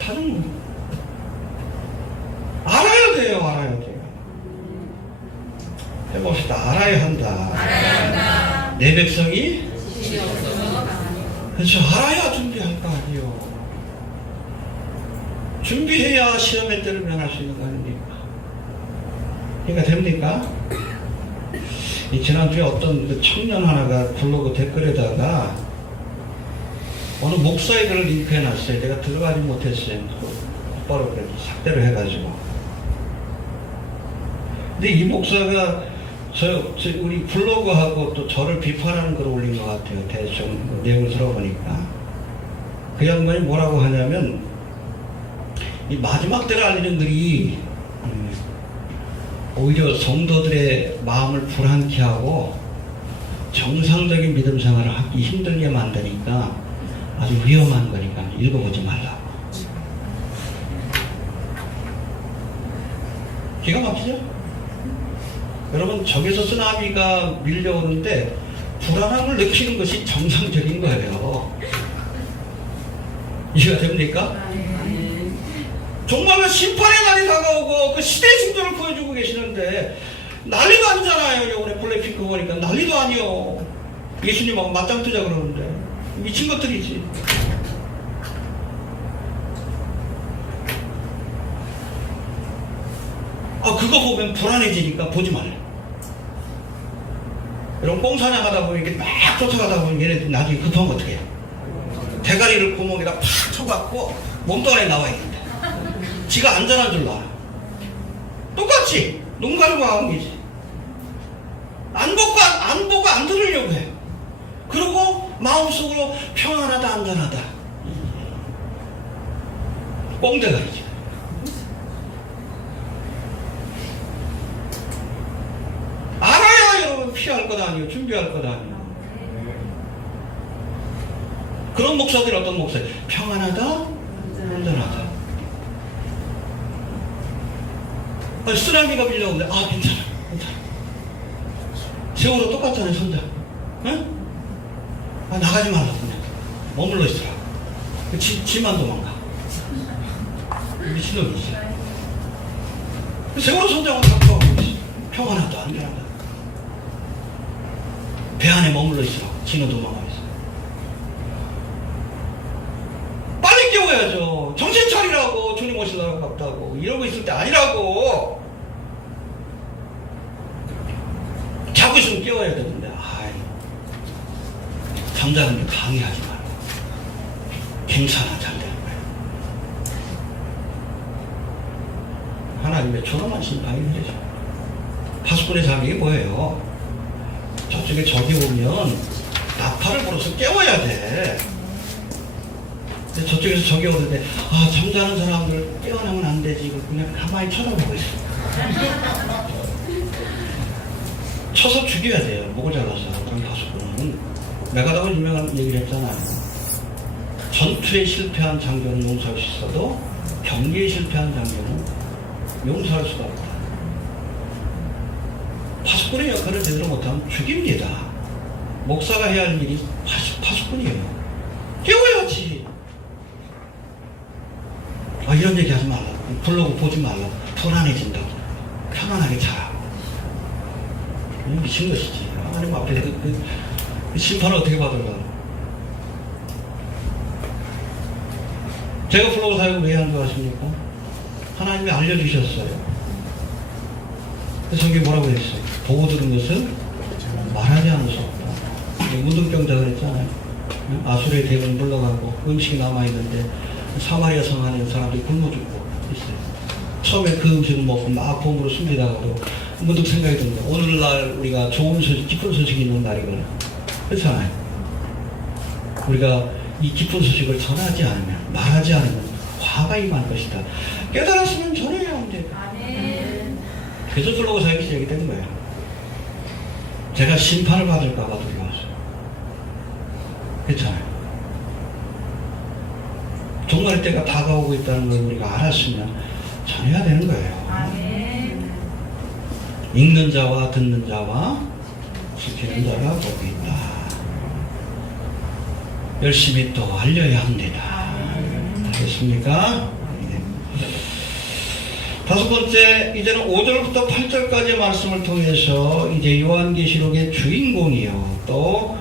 다른 거예요. 알아야 돼요, 알아야 돼요. 해봅시다. 알아야 한다. 내 백성이 그렇죠. 알아야 준비할 거 아니에요. 준비해야 시험의 때를 면할 수 있는 거 아닙니까? 그러니까 됩니까? 지난주에 어떤 청년 하나가 블로그 댓글에다가 어느 목사의 글을 링크해놨어요. 내가 들어가지 못했어요. 바로 그래도 삭제를 해가지고. 근데 이 목사가 우리 블로그하고 또 저를 비판하는 글을 올린 것 같아요. 대충 내용을 들어보니까. 그 양반이 뭐라고 하냐면, 이 마지막 때를 알리는 글이 오히려 성도들의 마음을 불안케 하고 정상적인 믿음 생활을 하기 힘들게 만드니까 아주 위험한 거니까 읽어보지 말라고. 기가 막히죠? 여러분, 적에서 쓰나미가 밀려오는데 불안함을 느끼는 것이 정상적인 거예요. 이해가 됩니까? 정말로 심판의 날이 다가오고 그 시대의 징조를 보여주고 계시는데 난리도 아니잖아요. 이번에 블랙핑크 보니까 난리도 아니요. 예수님하고 맞짱 뜨자 그러는데 미친 것들이지. 그거 보면 불안해지니까 보지 말래. 여러분, 꽁사냥 하다 보면 이렇게 막 쫓아가다 보면 얘네들 나중에 급하면 어떻게 해요? 대가리를 구멍에다 팍 쳐갖고 몸도 안에 나와 있는데 지가 안전한 줄로 알아. 똑같이 눈 가리고 하는 게지. 안 보고 안 들으려고 해. 그리고 마음속으로 평안하다 안전하다 꽁대가리지. 알아야 여러분 피할 것 아니에요. 준비할 것 아니에요. 그런 목사들이 어떤 목사들? 평안하다 안전하다. 쓰나미가 밀려오는데 괜찮아. 세월호 똑같잖아요. 손자. 응? 나가지 말라고 그냥 머물러 있으라. 지만 도망가. 미친놈이지. 세월호 손자가 갖고 평안하다 안전하다. 배 안에 머물러 있으라. 지는 도망가 있어. 빨리 깨워야죠. 정신 차리라고. 주님 오시려고 갔다고 이러고 있을 때 아니라고. 자고 있으면 깨워야 되는데 잠자는데 강의하지 말고 괜찮아 잘 되는 거야. 하나님의 초롱한 심판이 되죠. 파수꾼의 자격이 뭐예요? 저쪽에 적이 오면 나팔을 불어서 깨워야 돼. 근데 저쪽에서 적이 오는데 잠자는 사람들 깨어나면 안 되지. 그냥 가만히 쳐다보고 있어. 쳐서 죽여야 돼요. 목을 잘라서. 그런 파수꾼은. 메가다곤 유명한 얘기를 했잖아요. 전투에 실패한 장교는 용서할 수 있어도 경기에 실패한 장교는 용서할 수가 없다. 파수꾼의 역할을 제대로 못하면 죽입니다. 목사가 해야 할 일이 파수꾼이에요. 깨워야지. 이런 얘기 하지 말라고. 블로그 보지 말라고. 불안해진다고. 편안하게 자라고. 미친 것이지. 하나님 앞에 심판을 어떻게 받을까? 제가 블로그 사역을 왜 한 줄 아십니까? 하나님이 알려주셨어요. 그래서 저게 뭐라고 했어요? 보고 들은 것은 말하지 않을 수 없다. 문둥병자 그랬잖아요. 아수르의 대군이 물러가고 음식이 남아있는데 사마리아 성 안에 사람들이 굶어 죽고 있어요. 처음에 그 음식을 먹고 막 보험으로 숨기다가도 문득 생각이 듭니다. 오늘날 우리가 좋은 소식, 기쁜 소식이 있는 날이거든요. 그렇잖아요. 우리가 이 기쁜 소식을 전하지 않으면, 말하지 않으면 화가 임할 것이다. 깨달았으면 전해야 합니다. 그래서 블로그 사역이 시작이 된 거예요. 제가 심판을 받을까봐 두려워서. 그렇잖아요. 종말의 때가 다가오고 있다는 걸 우리가 알았으면 전해야 되는 거예요. 읽는 자와 듣는 자와 지키는 자가 복이 있다. 열심히 또 알려야 합니다. 알겠습니까? 네. 다섯 번째, 이제는 5절부터 8절까지의 말씀을 통해서 이제 요한계시록의 주인공이요, 또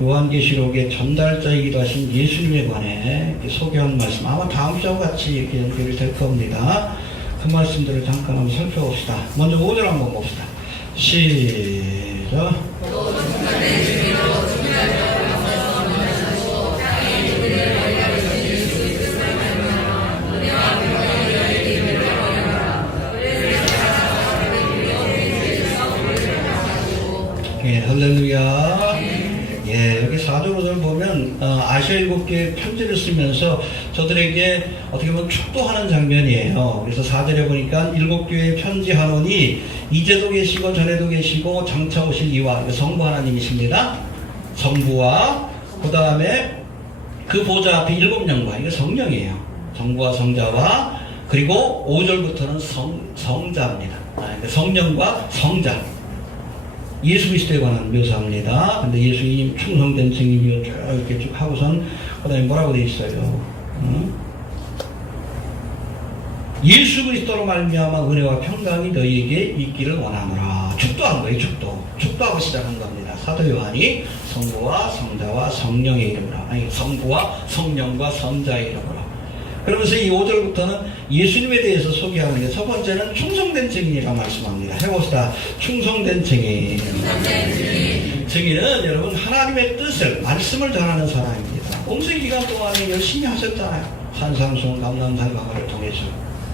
요한계시록의 전달자이기도 하신 예수님에 관해 소개한 말씀, 아마 다음 주와 같이 이렇게 연결이 될 겁니다. 그 말씀들을 잠깐 한번 살펴봅시다. 먼저 5절 한번 봅시다. 시작. 베드로전을 보면 아시아 7개의 편지를 쓰면서 저들에게 어떻게 보면 축도하는 장면이에요. 그래서 4절에 보니까 7교회에 편지하노니 이제도 계시고 전에도 계시고 장차 오실 이와, 성부 하나님이십니다. 성부와 그 다음에 그 보좌 앞에 7명과, 이게 성령이에요. 성부와 성자와, 그리고 5절부터는 성자입니다. 그러니까 성령과 성자, 예수 그리스도에 관한 묘사입니다. 근데 예수님 충성된 증인이요 쭉 이렇게 쭉 하고선 그 다음에 뭐라고 되어 있어요? 예수 그리스도로 말미암아 은혜와 평강이 너희에게 있기를 원하노라. 축도한 거예요. 축도하고 시작한 겁니다. 사도 요한이 성부와 성자와 성령의 이름으로, 아니 성부와 성령과 성자의 이름으로. 그러면서 이 5절부터는 예수님에 대해서 소개하는데, 첫 번째는 충성된 증인이라고 말씀합니다. 해봅시다. 충성된 증인. 증인은 여러분 하나님의 뜻을, 말씀을 전하는 사람입니다. 공생 기간 동안에 열심히 하셨잖아요. 산상수훈, 감람산 강화를 통해서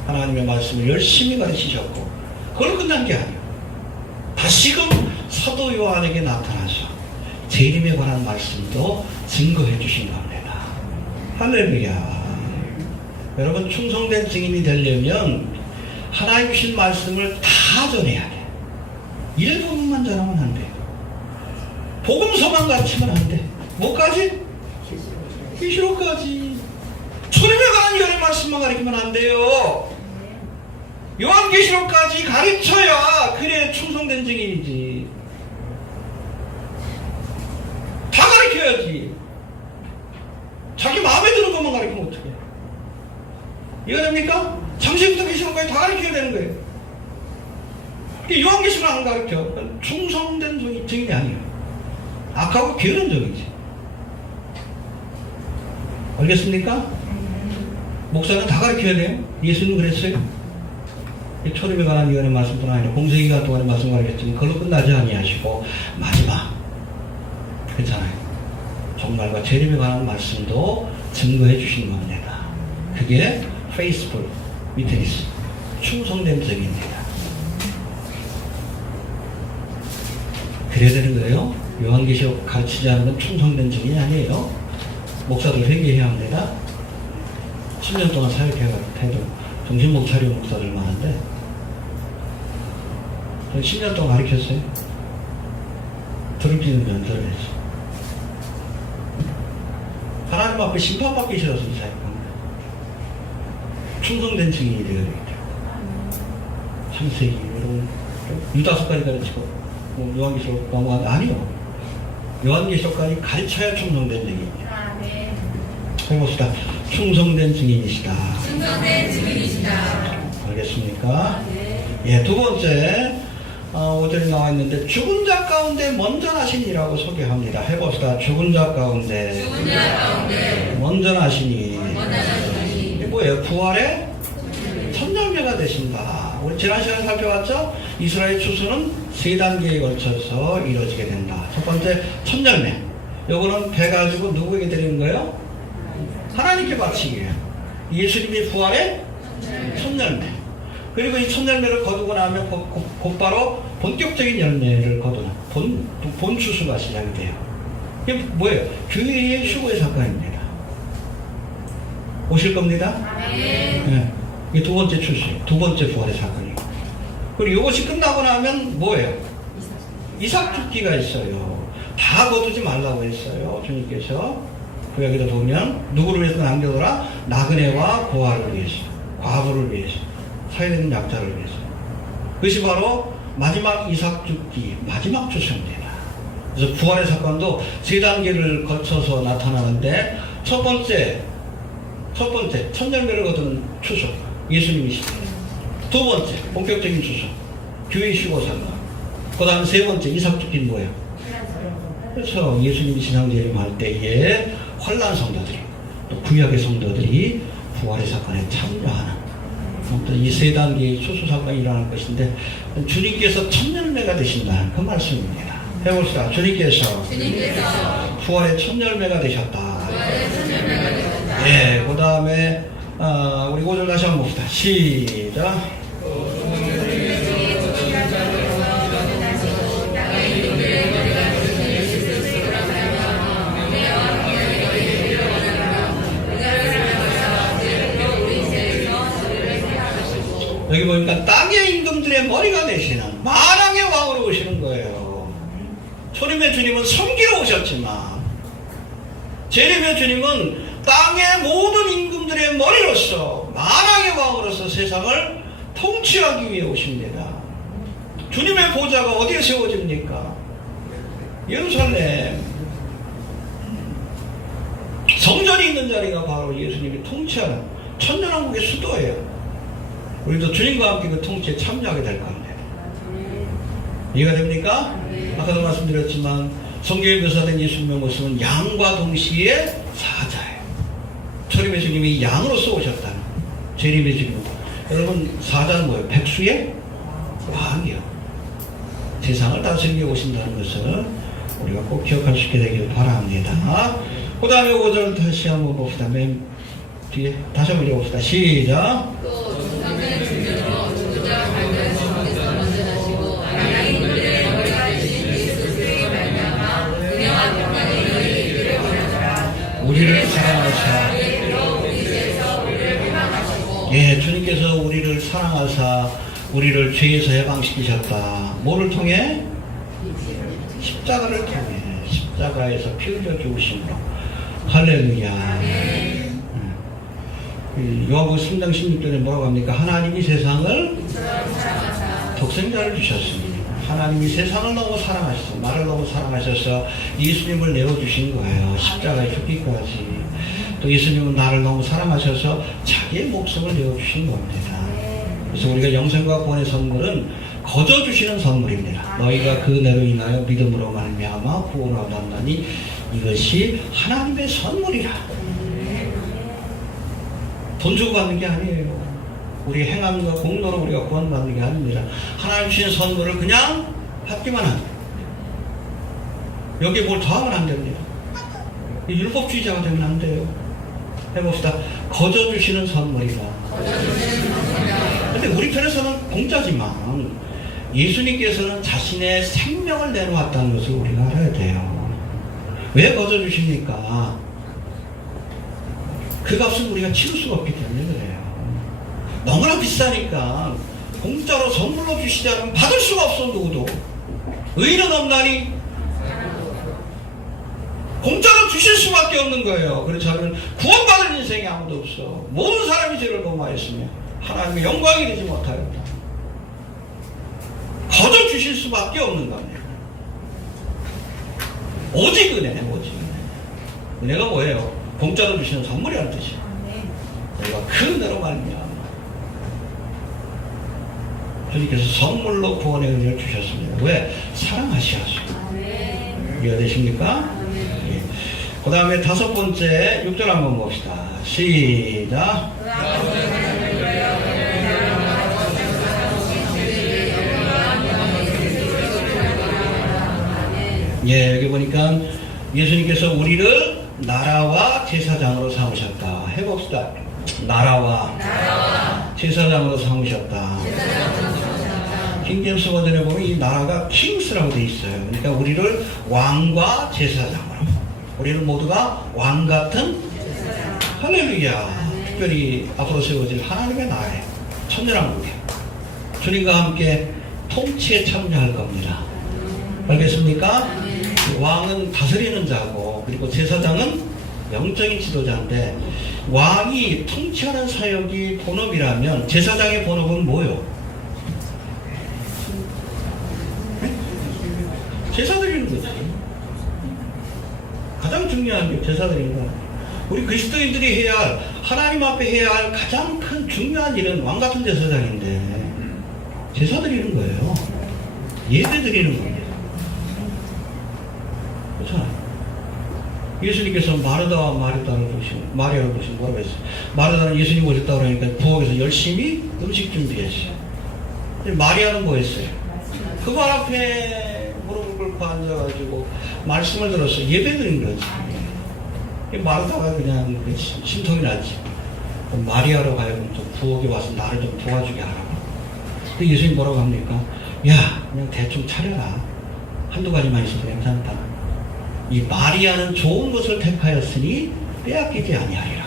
하나님의 말씀을 열심히 가르치셨고, 그걸 끝난 게 아니에요. 다시금 사도 요한에게 나타나서 재림에 관한 말씀도 증거해 주신 겁니다. 할렐루야. 여러분, 충성된 증인이 되려면 하나님 주신 말씀을 다 전해야 돼. 일부분만 전하면 안 돼. 복음서만 가르치면 안 돼. 뭐까지? 계시록까지. 주님에 관한 열의 말씀만 가르치면 안 돼요. 요한계시록까지 가르쳐야 그래 충성된 증인이지. 다 가르쳐야지. 자기 마음에 드는 것만 가르치면 어떡해. 이해가 됩니까? 창세부터 계시록까지 다 가르쳐야 되는 거예요. 요한계시록 안 가르쳐. 충성된 증인이 아니에요. 악하고 게으른 적이지. 알겠습니까? 목사는 다 가르쳐야 돼요. 예수님 그랬어요. 초림에 관한 위원의 말씀뿐 아니라 공생이가 동안의 말씀 가르쳤지만 그걸로 끝나지 아니하시고 마지막, 그렇잖아요, 종말과 재림에 관한 말씀도 증거해 주신 겁니다. 그게 faithful witness, 충성된 증인입니다. 그래야 되는 거예요. 요한계시록 가르치지 않는 건 충성된 증인이 아니에요. 목사들 회개해야 합니다. 10년 동안 사역해가지고 태도 정신목 차려 목사들 많은데 10년 동안 가르쳤어요. 더럽히는 면들을 했어. 하나님 앞에 심판받기 싫어서 이 사역합니다. 충성된 증인이 되어야 되겠다. 창세기, 여러분, 유다서까지 가르치고, 요한계시록 넘어가는, 아니요. 요한계시록까지 가르쳐야 충성된 증인이에요. 해봅시다. 충성된 증인이시다. 충성된 증인이시다. 알겠습니까? 예, 두 번째, 5절에 나와 있는데, 죽은 자 가운데 먼저 나시니라고 소개합니다. 해봅시다. 죽은 자 가운데 먼저 나시니. 이게 뭐예요? 부활의 첫 열매가 되신다. 우리 지난 시간에 살펴봤죠? 이스라엘 추수는 세 단계에 걸쳐서 이루어지게 된다. 첫 번째, 첫 열매. 요거는 배 가지고 누구에게 드리는 거예요? 하나님께 바치기예요. 예수님이 부활의 첫 열매. 그리고 이 첫 열매를 거두고 나면 곧바로 본격적인 열매를 거두는 본 추수가 시작이 돼요. 이게 뭐예요? 교회의 휴거의 사건입니다. 오실 겁니다. 네. 이게 두 번째 추수예요. 두 번째 부활의 사건이에요. 그리고 이것이 끝나고 나면 뭐예요? 이삭 죽기가 있어요. 다 거두지 말라고 했어요. 주님께서. 구약에도 보면 누구를 위해서 남겨둬라? 나그네와 고아를 위해서, 과부를 위해서, 사회되는 약자를 위해서. 그것이 바로 마지막 이삭 죽기, 마지막 추수입니다. 그래서 부활의 사건도 세 단계를 거쳐서 나타나는데, 첫 번째 첫 열매를 거두는 추수, 예수님이십니다. 두 번째 본격적인 추수, 교회 휴거 사건. 그 다음 세 번째 이삭 죽기는 뭐예요? 그렇죠. 예수님이 신앙재림할 때에 환난 성도들이, 또 구약의 성도들이 부활의 사건에 참여하는 이 세 단계의 추수 사건이 일어날 것인데, 주님께서 첫 열매가 되신다는 그 말씀입니다. 해봅시다. 주님께서 부활의 첫 열매가 되셨다. 예, 그 다음에 우리 5절 다시 한번 봅시다. 시작. 여기 보니까 땅의 임금들의 머리가 되시는 만왕의 왕으로 오시는 거예요. 초림의 주님은 섬기러 오셨지만 재림의 주님은 땅의 모든 임금들의 머리로서 만왕의 왕으로서 세상을 통치하기 위해 오십니다. 주님의 보좌가 어디에 세워집니까? 예루살렘. 성전이 있는 자리가 바로 예수님이 통치하는 천년왕국의 수도예요. 우리도 주님과 함께 그 통치에 참여하게 될 겁니다. 이해가 됩니까? 아까도 말씀드렸지만 성경에 묘사된 예수님의 모습은 양과 동시에 사자예요. 초림의 주님이 양으로서 오셨다는 재림의 주님. 여러분, 사자는 뭐예요? 백수의 왕이요. 세상을 다스리게 오신다는 것을 우리가 꼭 기억할 수 있게 되길 바랍니다. 그 다음에 5절 다시 한번 봅시다. 맨 뒤에 다시 한번 읽어봅시다. 시작. 또 중상전의 주변으로 죽은 자가 발견 주님께서 먼저 나시고 하나님들의 머리가 되신 예수 그리스도의 말미암아 은혜와 평강의 너희 이르기를 원하노라. 우리를 사랑하사 우리 죄에서 우리를 해방하시고 예, 주님께서 우리를 사랑하사 우리를 죄에서 해방시키셨다. 뭐를 통해? 십자가를 통해. 십자가에서 피 흘려 죽으심으로. 할렐루야. 요한복음 3장 16절에 뭐라고 합니까? 하나님이 세상을 독생자를 주셨습니다. 하나님이 세상을 너무 사랑하셔서, 나를 너무 사랑하셔서 예수님을 내어주신 거예요. 십자가에 죽기까지. 또 예수님은 나를 너무 사랑하셔서 자기의 목숨을 내어주신 겁니다. 그래서 우리가 영생과 구원의 선물은 거저 주시는 선물입니다. 너희가 그 은혜로 인하여 믿음으로 말미암아 구원을 얻었나니 이것이 하나님의 선물이라. 돈 주고 받는 게 아니에요. 우리 행함과 공로로 우리가 구원받는 게 아닙니다. 하나님 주신 선물을 그냥 받기만 합니다. 여기에 뭘 더하면 안 됩니다. 율법주의자가 되면 안 돼요. 해봅시다. 거저 주시는 선물이다. 근데 우리 편에서는 공짜지만 예수님께서는 자신의 생명을 내놓았다는 것을 우리가 알아야 돼요. 왜 거저 주십니까? 그 값은 우리가 치를 수가 없기 때문에 그래요. 너무나 비싸니까 공짜로 선물로 주시지 않으면 받을 수가 없어. 누구도. 의인은 없나니 공짜로 주실 수밖에 없는 거예요. 그렇지 않으면 구원받을 인생이 아무도 없어. 모든 사람이 죄를 범하였으며 하나님의 영광이 되지 못하였다. 거저 주실 수밖에 없는 겁니다. 오직 은혜, 오직 은혜. 은혜가 뭐예요? 공짜로 주시는 선물이라는 뜻이에요. 내가 그 은혜로 말미암아 주님께서 선물로 구원의 은혜를 주셨습니다. 왜? 사랑하시어서. 이해가 되십니까? 예. 그 다음에 5번째 6절 한번 봅시다. 시작. 예, 여기 보니까 예수님께서 우리를 나라와 제사장으로 삼으셨다. 해봅시다. 나라와 제사장으로 삼으셨다. 킹제임스 버전에 보면 이 나라가 킹스라고 되어 있어요. 그러니까 우리를 왕과 제사장으로. 우리는 모두가 왕 같은 할렐루야. 특별히 앞으로 세워질 하나님의 나라에 천년왕국에 주님과 함께 통치에 참여할 겁니다. 알겠습니까? 왕은 다스리는 자고 그리고 제사장은 영적인 지도자인데 왕이 통치하는 사역이 본업이라면 제사장의 본업은 뭐요? 제사 드리는 거지. 가장 중요한 게 제사 드리는 거야. 우리 그리스도인들이 해야 할, 하나님 앞에 해야 할 가장 큰 중요한 일은 왕 같은 제사장인데 제사 드리는 거예요. 예배 드리는 겁니다. 그렇잖아요. 예수님께서 마르다와 마리아를 보시면 뭐라고 했어요? 마르다는 예수님 오셨다고 그러니까 부엌에서 열심히 음식 준비했어요. 마리아는 뭐 했어요? 그 말 앞에 무릎을 꿇고 앉아가지고 말씀을 들었어. 예배 드린 거지. 마르다가 그냥 심통이 났지. 마리아로 하여금 좀 부엌에 와서 나를 좀 도와주게 하라고. 근데 예수님 뭐라고 합니까? 야, 그냥 대충 차려라. 한두 가지만 있어도 괜찮다. 이 마리아는 좋은 것을 택하였으니 빼앗기지 아니하리라.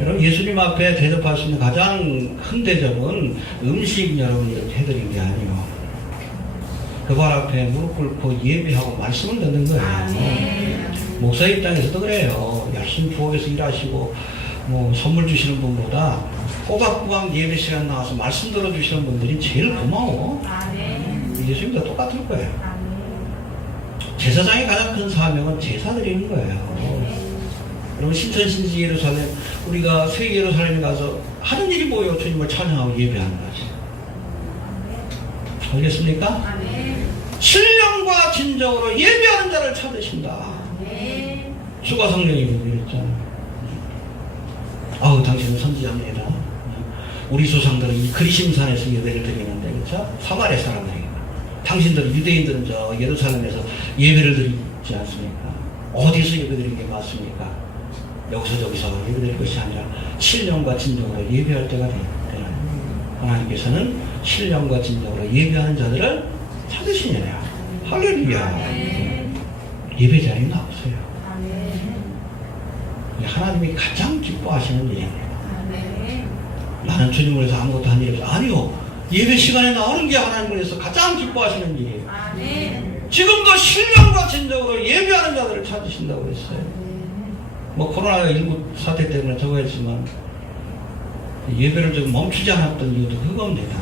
여러분 예수님 앞에 대접할 수 있는 가장 큰 대접은 음식 여러분이 이렇게 해드린 게 아니에요. 그 발 앞에 무릎 꿇고 예배하고 말씀을 듣는 거예요. 목사 입장에서도 그래요. 열심히 부엌에서 일하시고 뭐 선물 주시는 분보다 꼬박꼬박 예배 시간 나와서 말씀 들어주시는 분들이 제일 고마워. 예수님도 똑같을 거예요. 제사장의 가장 큰 사명은 제사 드리는 거예요. 여러분 신천신지 예루살렘 우리가 새 예루살렘에 가서 하는 일이 뭐예요? 주님을 찬양하고 예배하는 거지. 알겠습니까? 신령과 진정으로 예배하는 자를 찾으신다. 수가 성령님이 그랬잖아요. 아우 당신은 선지자입니다. 우리 조상들은 이 그리심산에서 예배를 드리는데 그렇죠? 사마리아 사람들이 당신들 유대인들은 저 예루살렘에서 예배를 드리지 않습니까? 어디서 예배 드리는 게 맞습니까? 여기서 저기서 예배 드릴 것이 아니라 신령과 진정으로 예배할 때가 되는 하나님께서는 신령과 진정으로 예배하는 자들을 찾으시느냐. 할렐루야. 예배 자리에 나오세요. 하나님이 가장 기뻐하시는 일입니다. 나는 주님을 위해서 아무것도 한 일이 없어. 아니요. 예배 시간에 나오는 게 하나님을 위해서 가장 기뻐하시는 일이에요. 지금도 신령과 진정으로 예배하는 자들을 찾으신다고 했어요. 뭐 코로나19 사태 때문에 저거 했지만 예배를 좀 멈추지 않았던 이유도 그겁니다.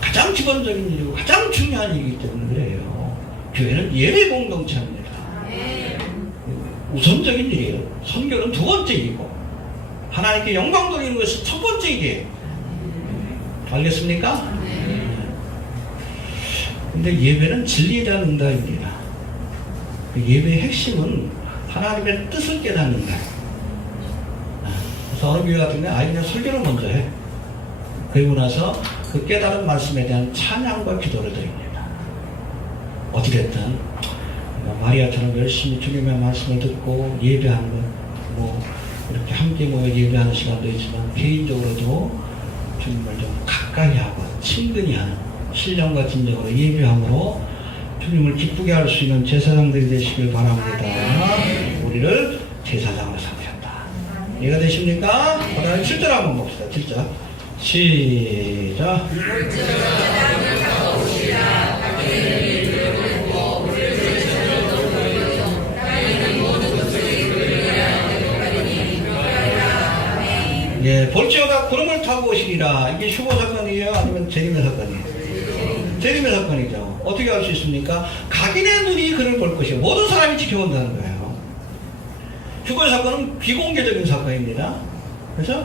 가장 기본적인 일이고 가장 중요한 일이기 때문에 그래요. 교회는 예배 공동체입니다. 우선적인 일이에요. 선교는 두 번째 일이고 하나님께 영광 돌리는 것이 첫 번째 일이에요. 알겠습니까? 근데 예배는 진리에 대한 응답입니다. 예배의 핵심은 하나님의 뜻을 깨닫는 거예요. 그래서 어느 교회 같은 경우는 아예 그냥 설교를 먼저 해. 그리고 나서 그 깨달은 말씀에 대한 찬양과 기도를 드립니다. 어찌됐든 마리아처럼 열심히 주님의 말씀을 듣고 예배하는 것, 뭐 이렇게 함께 모여 예배하는 시간도 있지만 개인적으로도 주님을 좀 가까이 하고 친근히 하는 신령과 진정으로 예배함으로 주님을 기쁘게 할 수 있는 제사장들이 되시길 바랍니다. 우리를 제사장으로 삼으셨다. 이해가 되십니까? 그 다음에 7절 한번 봅시다. 7절 시작. 예, 볼지어다 구름을 타고 오시리라. 이게 휴거 사건이에요? 아니면 재림의 사건이에요? 재림의 사건이죠. 어떻게 알 수 있습니까? 각인의 눈이 그를 볼 것이에요. 모든 사람이 지켜본다는 거예요. 휴거 사건은 비공개적인 사건입니다. 그래서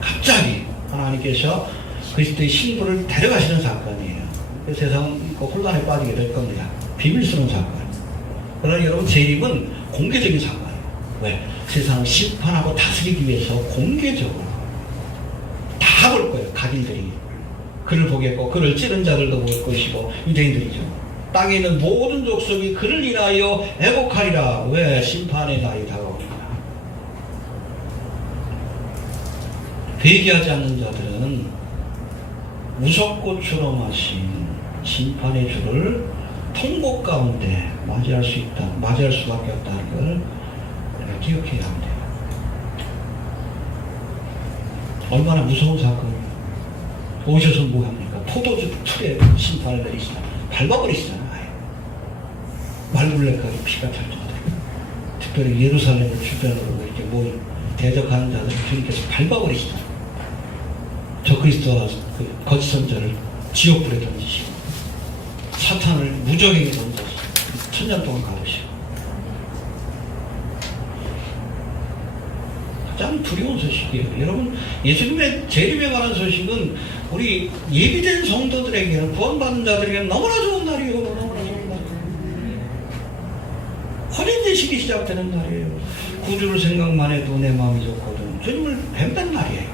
갑자기 하나님께서 그리스도의 신부를 데려가시는 사건이에요. 세상은 혼란에 빠지게 될 겁니다. 비밀스러운 사건. 그러나 여러분 재림은 공개적인 사건이에요. 왜? 세상을 심판하고 다스리기 위해서 공개적으로 다 볼 거예요. 각인들이 그를 보겠고 그를 찌른 자들도 볼 것이고 유대인들이죠. 땅에 있는 모든 족속이 그를 인하여 애곡하리라. 왜? 심판의 날이 다가옵니다. 회개하지 않는 자들은 우석꽃처럼 하신 심판의 주를 통곡 가운데 맞이할 수 있다. 맞이할 수밖에 없다는 걸 기억해야 합니다. 얼마나 무서운 사건이에요. 오셔서 뭐 합니까? 포도주 틀에 심판을 내리시나 밟아버리시잖아요. 말굴레까지 피가 찰 정도로. 특별히 예루살렘을 주변으로 이렇게 모인 대적하는 자들을 주님께서 밟아버리시잖아요. 저 그리스도와 그 거짓 선자를 지옥불에 던지시고 사탄을 무적에게 던져서 천년 동안 가두시고 가장 두려운 소식이에요. 여러분 예수님의 재림에 관한 소식은 우리 예비된 성도들에게는 구원받은 자들에게는 너무나 좋은 날이에요. 너무나 좋은 날. 혼인대식이 시작되는 날이에요. 구주를 생각만 해도 내 마음이 좋거든. 주님을 뵙는 날이에요.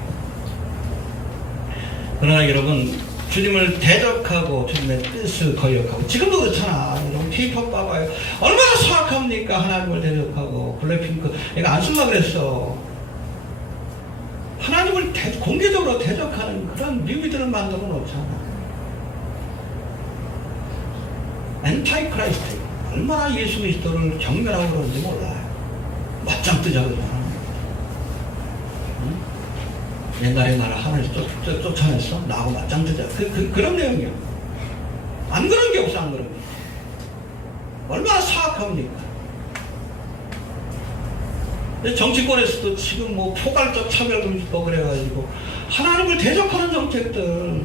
그러나 여러분 주님을 대적하고 주님의 뜻을 거역하고 지금도 그렇잖아. 여러분 K-POP 봐봐요. 얼마나 사악합니까? 하나님을 대적하고 블랙핑크 내가 안 쓰려고 그랬어. 하나님을 공개적으로 대적하는 그런 뮤비들을 만들어 놓잖아. 엔타이 크라이스트 얼마나 예수 그리스도를 경멸하고 그러는지 몰라요. 맞짱 뜨자 그러잖아. 옛날에 나를 하늘에서 쫓아냈어? 나하고 맞짱 뜨자. 그런 내용이야. 안 그런 게 없어, 안 그런 게. 얼마나 사악합니까? 근데 정치권에서도 지금 뭐 포괄적 차별금지법을 해가지고 하나님을 대적하는 정책들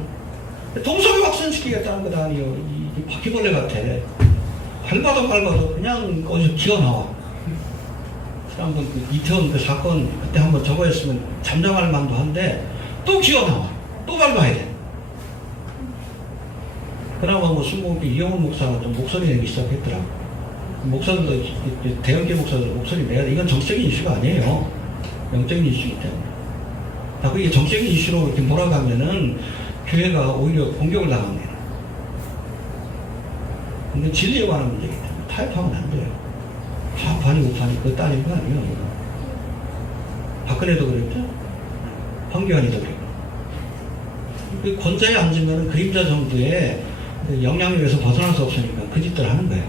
동성애 확산시키겠다는 것 아니에요. 이 바퀴벌레 같아. 밟아도 그냥 어디서 튀어나와. 한번 이태원 그 사건 그때 한번 저거 했으면 잠잠할 만도 한데 또 기어나와. 또 밟아야 돼. 그나마 뭐 순복음교 이영훈 목사가 좀 목소리 내기 시작했더라. 목사들도 대형교 목사들 목소리 내야 돼. 이건 정치적인 이슈가 아니에요. 영적인 이슈이기 때문에. 다 그게 정치적인 이슈로 이렇게 몰아가면은 교회가 오히려 공격을 당합니다. 근데 진리에 관한 문제이기 때문에 타협하면 안 돼요. 좌판이 우판이 그거 따지는 거 아니에요. 박근혜도 그랬죠? 황교안이도 그랬고. 그 권좌에 앉으면 그림자 정부의 영향력에서 벗어날 수 없으니까 그 짓들 하는 거예요.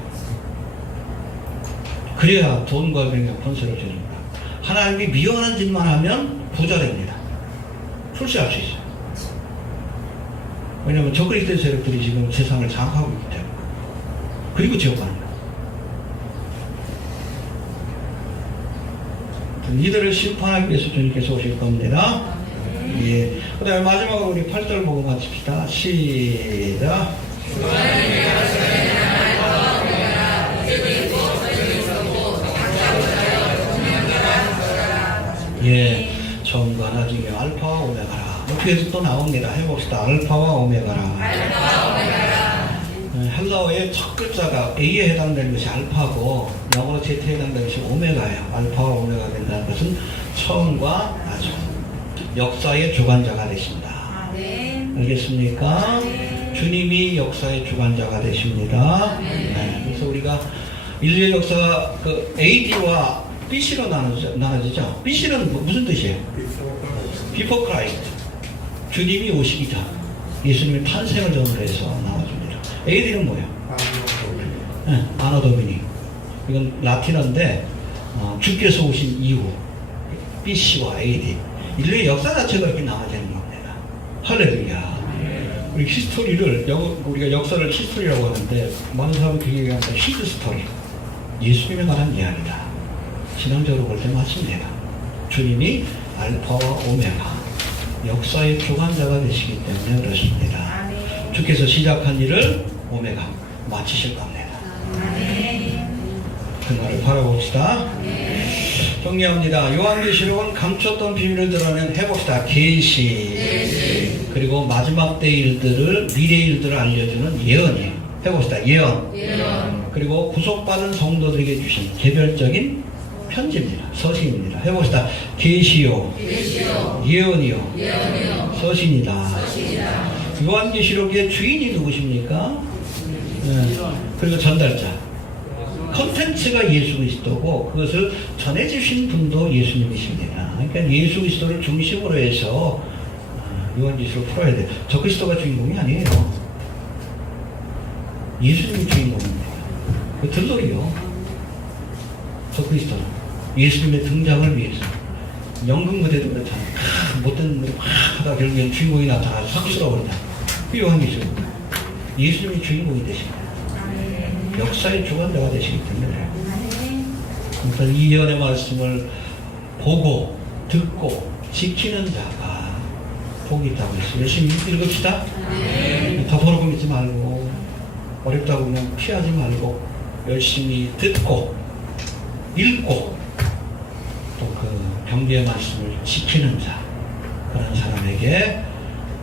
그래야 돈과 명예 권세를 주니까. 하나님이 미워하는 짓만 하면 부자 됩니다. 출세할 수 있어요. 왜냐하면 적그리스도 세력들이 지금 세상을 장악하고 있기 때문에. 그리고 지옥 가는 거예요. 이들을 심판하기 위해서 주님께서 오실 겁니다. 예. 그 다음에 마지막으로 우리 8절 보고 마칩시다. 시작. 예. 처음과 나중에 알파와 오메가라. 뒤에서 또 나옵니다. 해봅시다. 알파와 오메가라. 헬라어의 첫 글자가 A에 해당되는 것이 알파고 영어로 Z에 해당되는 것이 오메가예요. 알파와 오메가 된다는 것은 처음과 나중 역사의 주관자가 되신다. 알겠습니까? 주님이 역사의 주관자가 되십니다. 네. 그래서 우리가 인류의 역사가 그 AD와 BC로 나눠지죠. BC는 무슨 뜻이에요? Before Christ. 주님이 오시기 전 예수님의 탄생을 전후로 해서 나눠집니다. AD는 뭐예요? 아노 도미니. 이건 라틴어인데 주께서 오신 이후 BC와 AD. 인류의 역사 자체가 이렇게 나눠지는 겁니다. 할렐루야. 우리 히스토리를 우리가 역사를 히스토리라고 하는데 많은 사람이 그게 얘기한다. 히드 스토리. 예수님에 관한 이야기다. 신앙적으로 볼 때 맞습니다. 주님이 알파와 오메가 역사의 주관자가 되시기 때문에 그렇습니다. 주께서 시작한 일을 오메가 마치실 겁니다. 그날을 바라봅시다. 정리합니다. 요한계시록은 감췄던 비밀을 드러낸 해봅시다. 계시. 그리고 마지막 때 일들을 미래 일들을 알려주는 예언이에요. 해봅시다. 예언. 그리고 구속받은 성도들에게 주신 개별적인 편지입니다. 서신입니다. 해봅시다. 계시요. 예언이요. 서신이다. 요한계시록의 주인이 누구십니까? 네. 그리고 전달자. 컨텐츠가 예수 그리스도고 그것을 전해주신 분도 예수님이십니다. 그러니까 예수 그리스도를 중심으로 해서 요한계시록을 풀어야 돼요. 저 그리스도가 주인공이 아니에요. 예수님이 주인공입니다. 그 들러리요. 저 그리스도는 예수님의 등장을 위해서 연극 무대도 그렇잖아요. 못된 무대 막 하다 결국엔 주인공이 나타나서 싹 쓸어버린다. 그 요한계시록. 예수님이 주인공이 되십니다. 역사의 주관자가 되시기 때문에 그러니까 이 예언의 말씀을 보고 듣고 지키는 자가 복이 있다고 했어요. 열심히 읽읍시다. 더 보라고 믿지 말고 어렵다고 그냥 피하지 말고 열심히 듣고 읽고 또 그 경계의 말씀을 지키는 자 그런 사람에게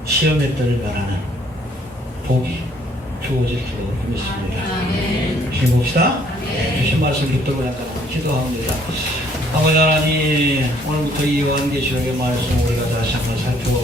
시험의 뜰을 면하는 복이 주어질 줄로 믿습니다. 주님 봅시다. 주신 말씀 붙들고 잠깐 기도합니다. 아버지 하나님, 오늘부터 이 요한계시록의 말씀 우리가 다시 한번 살펴보고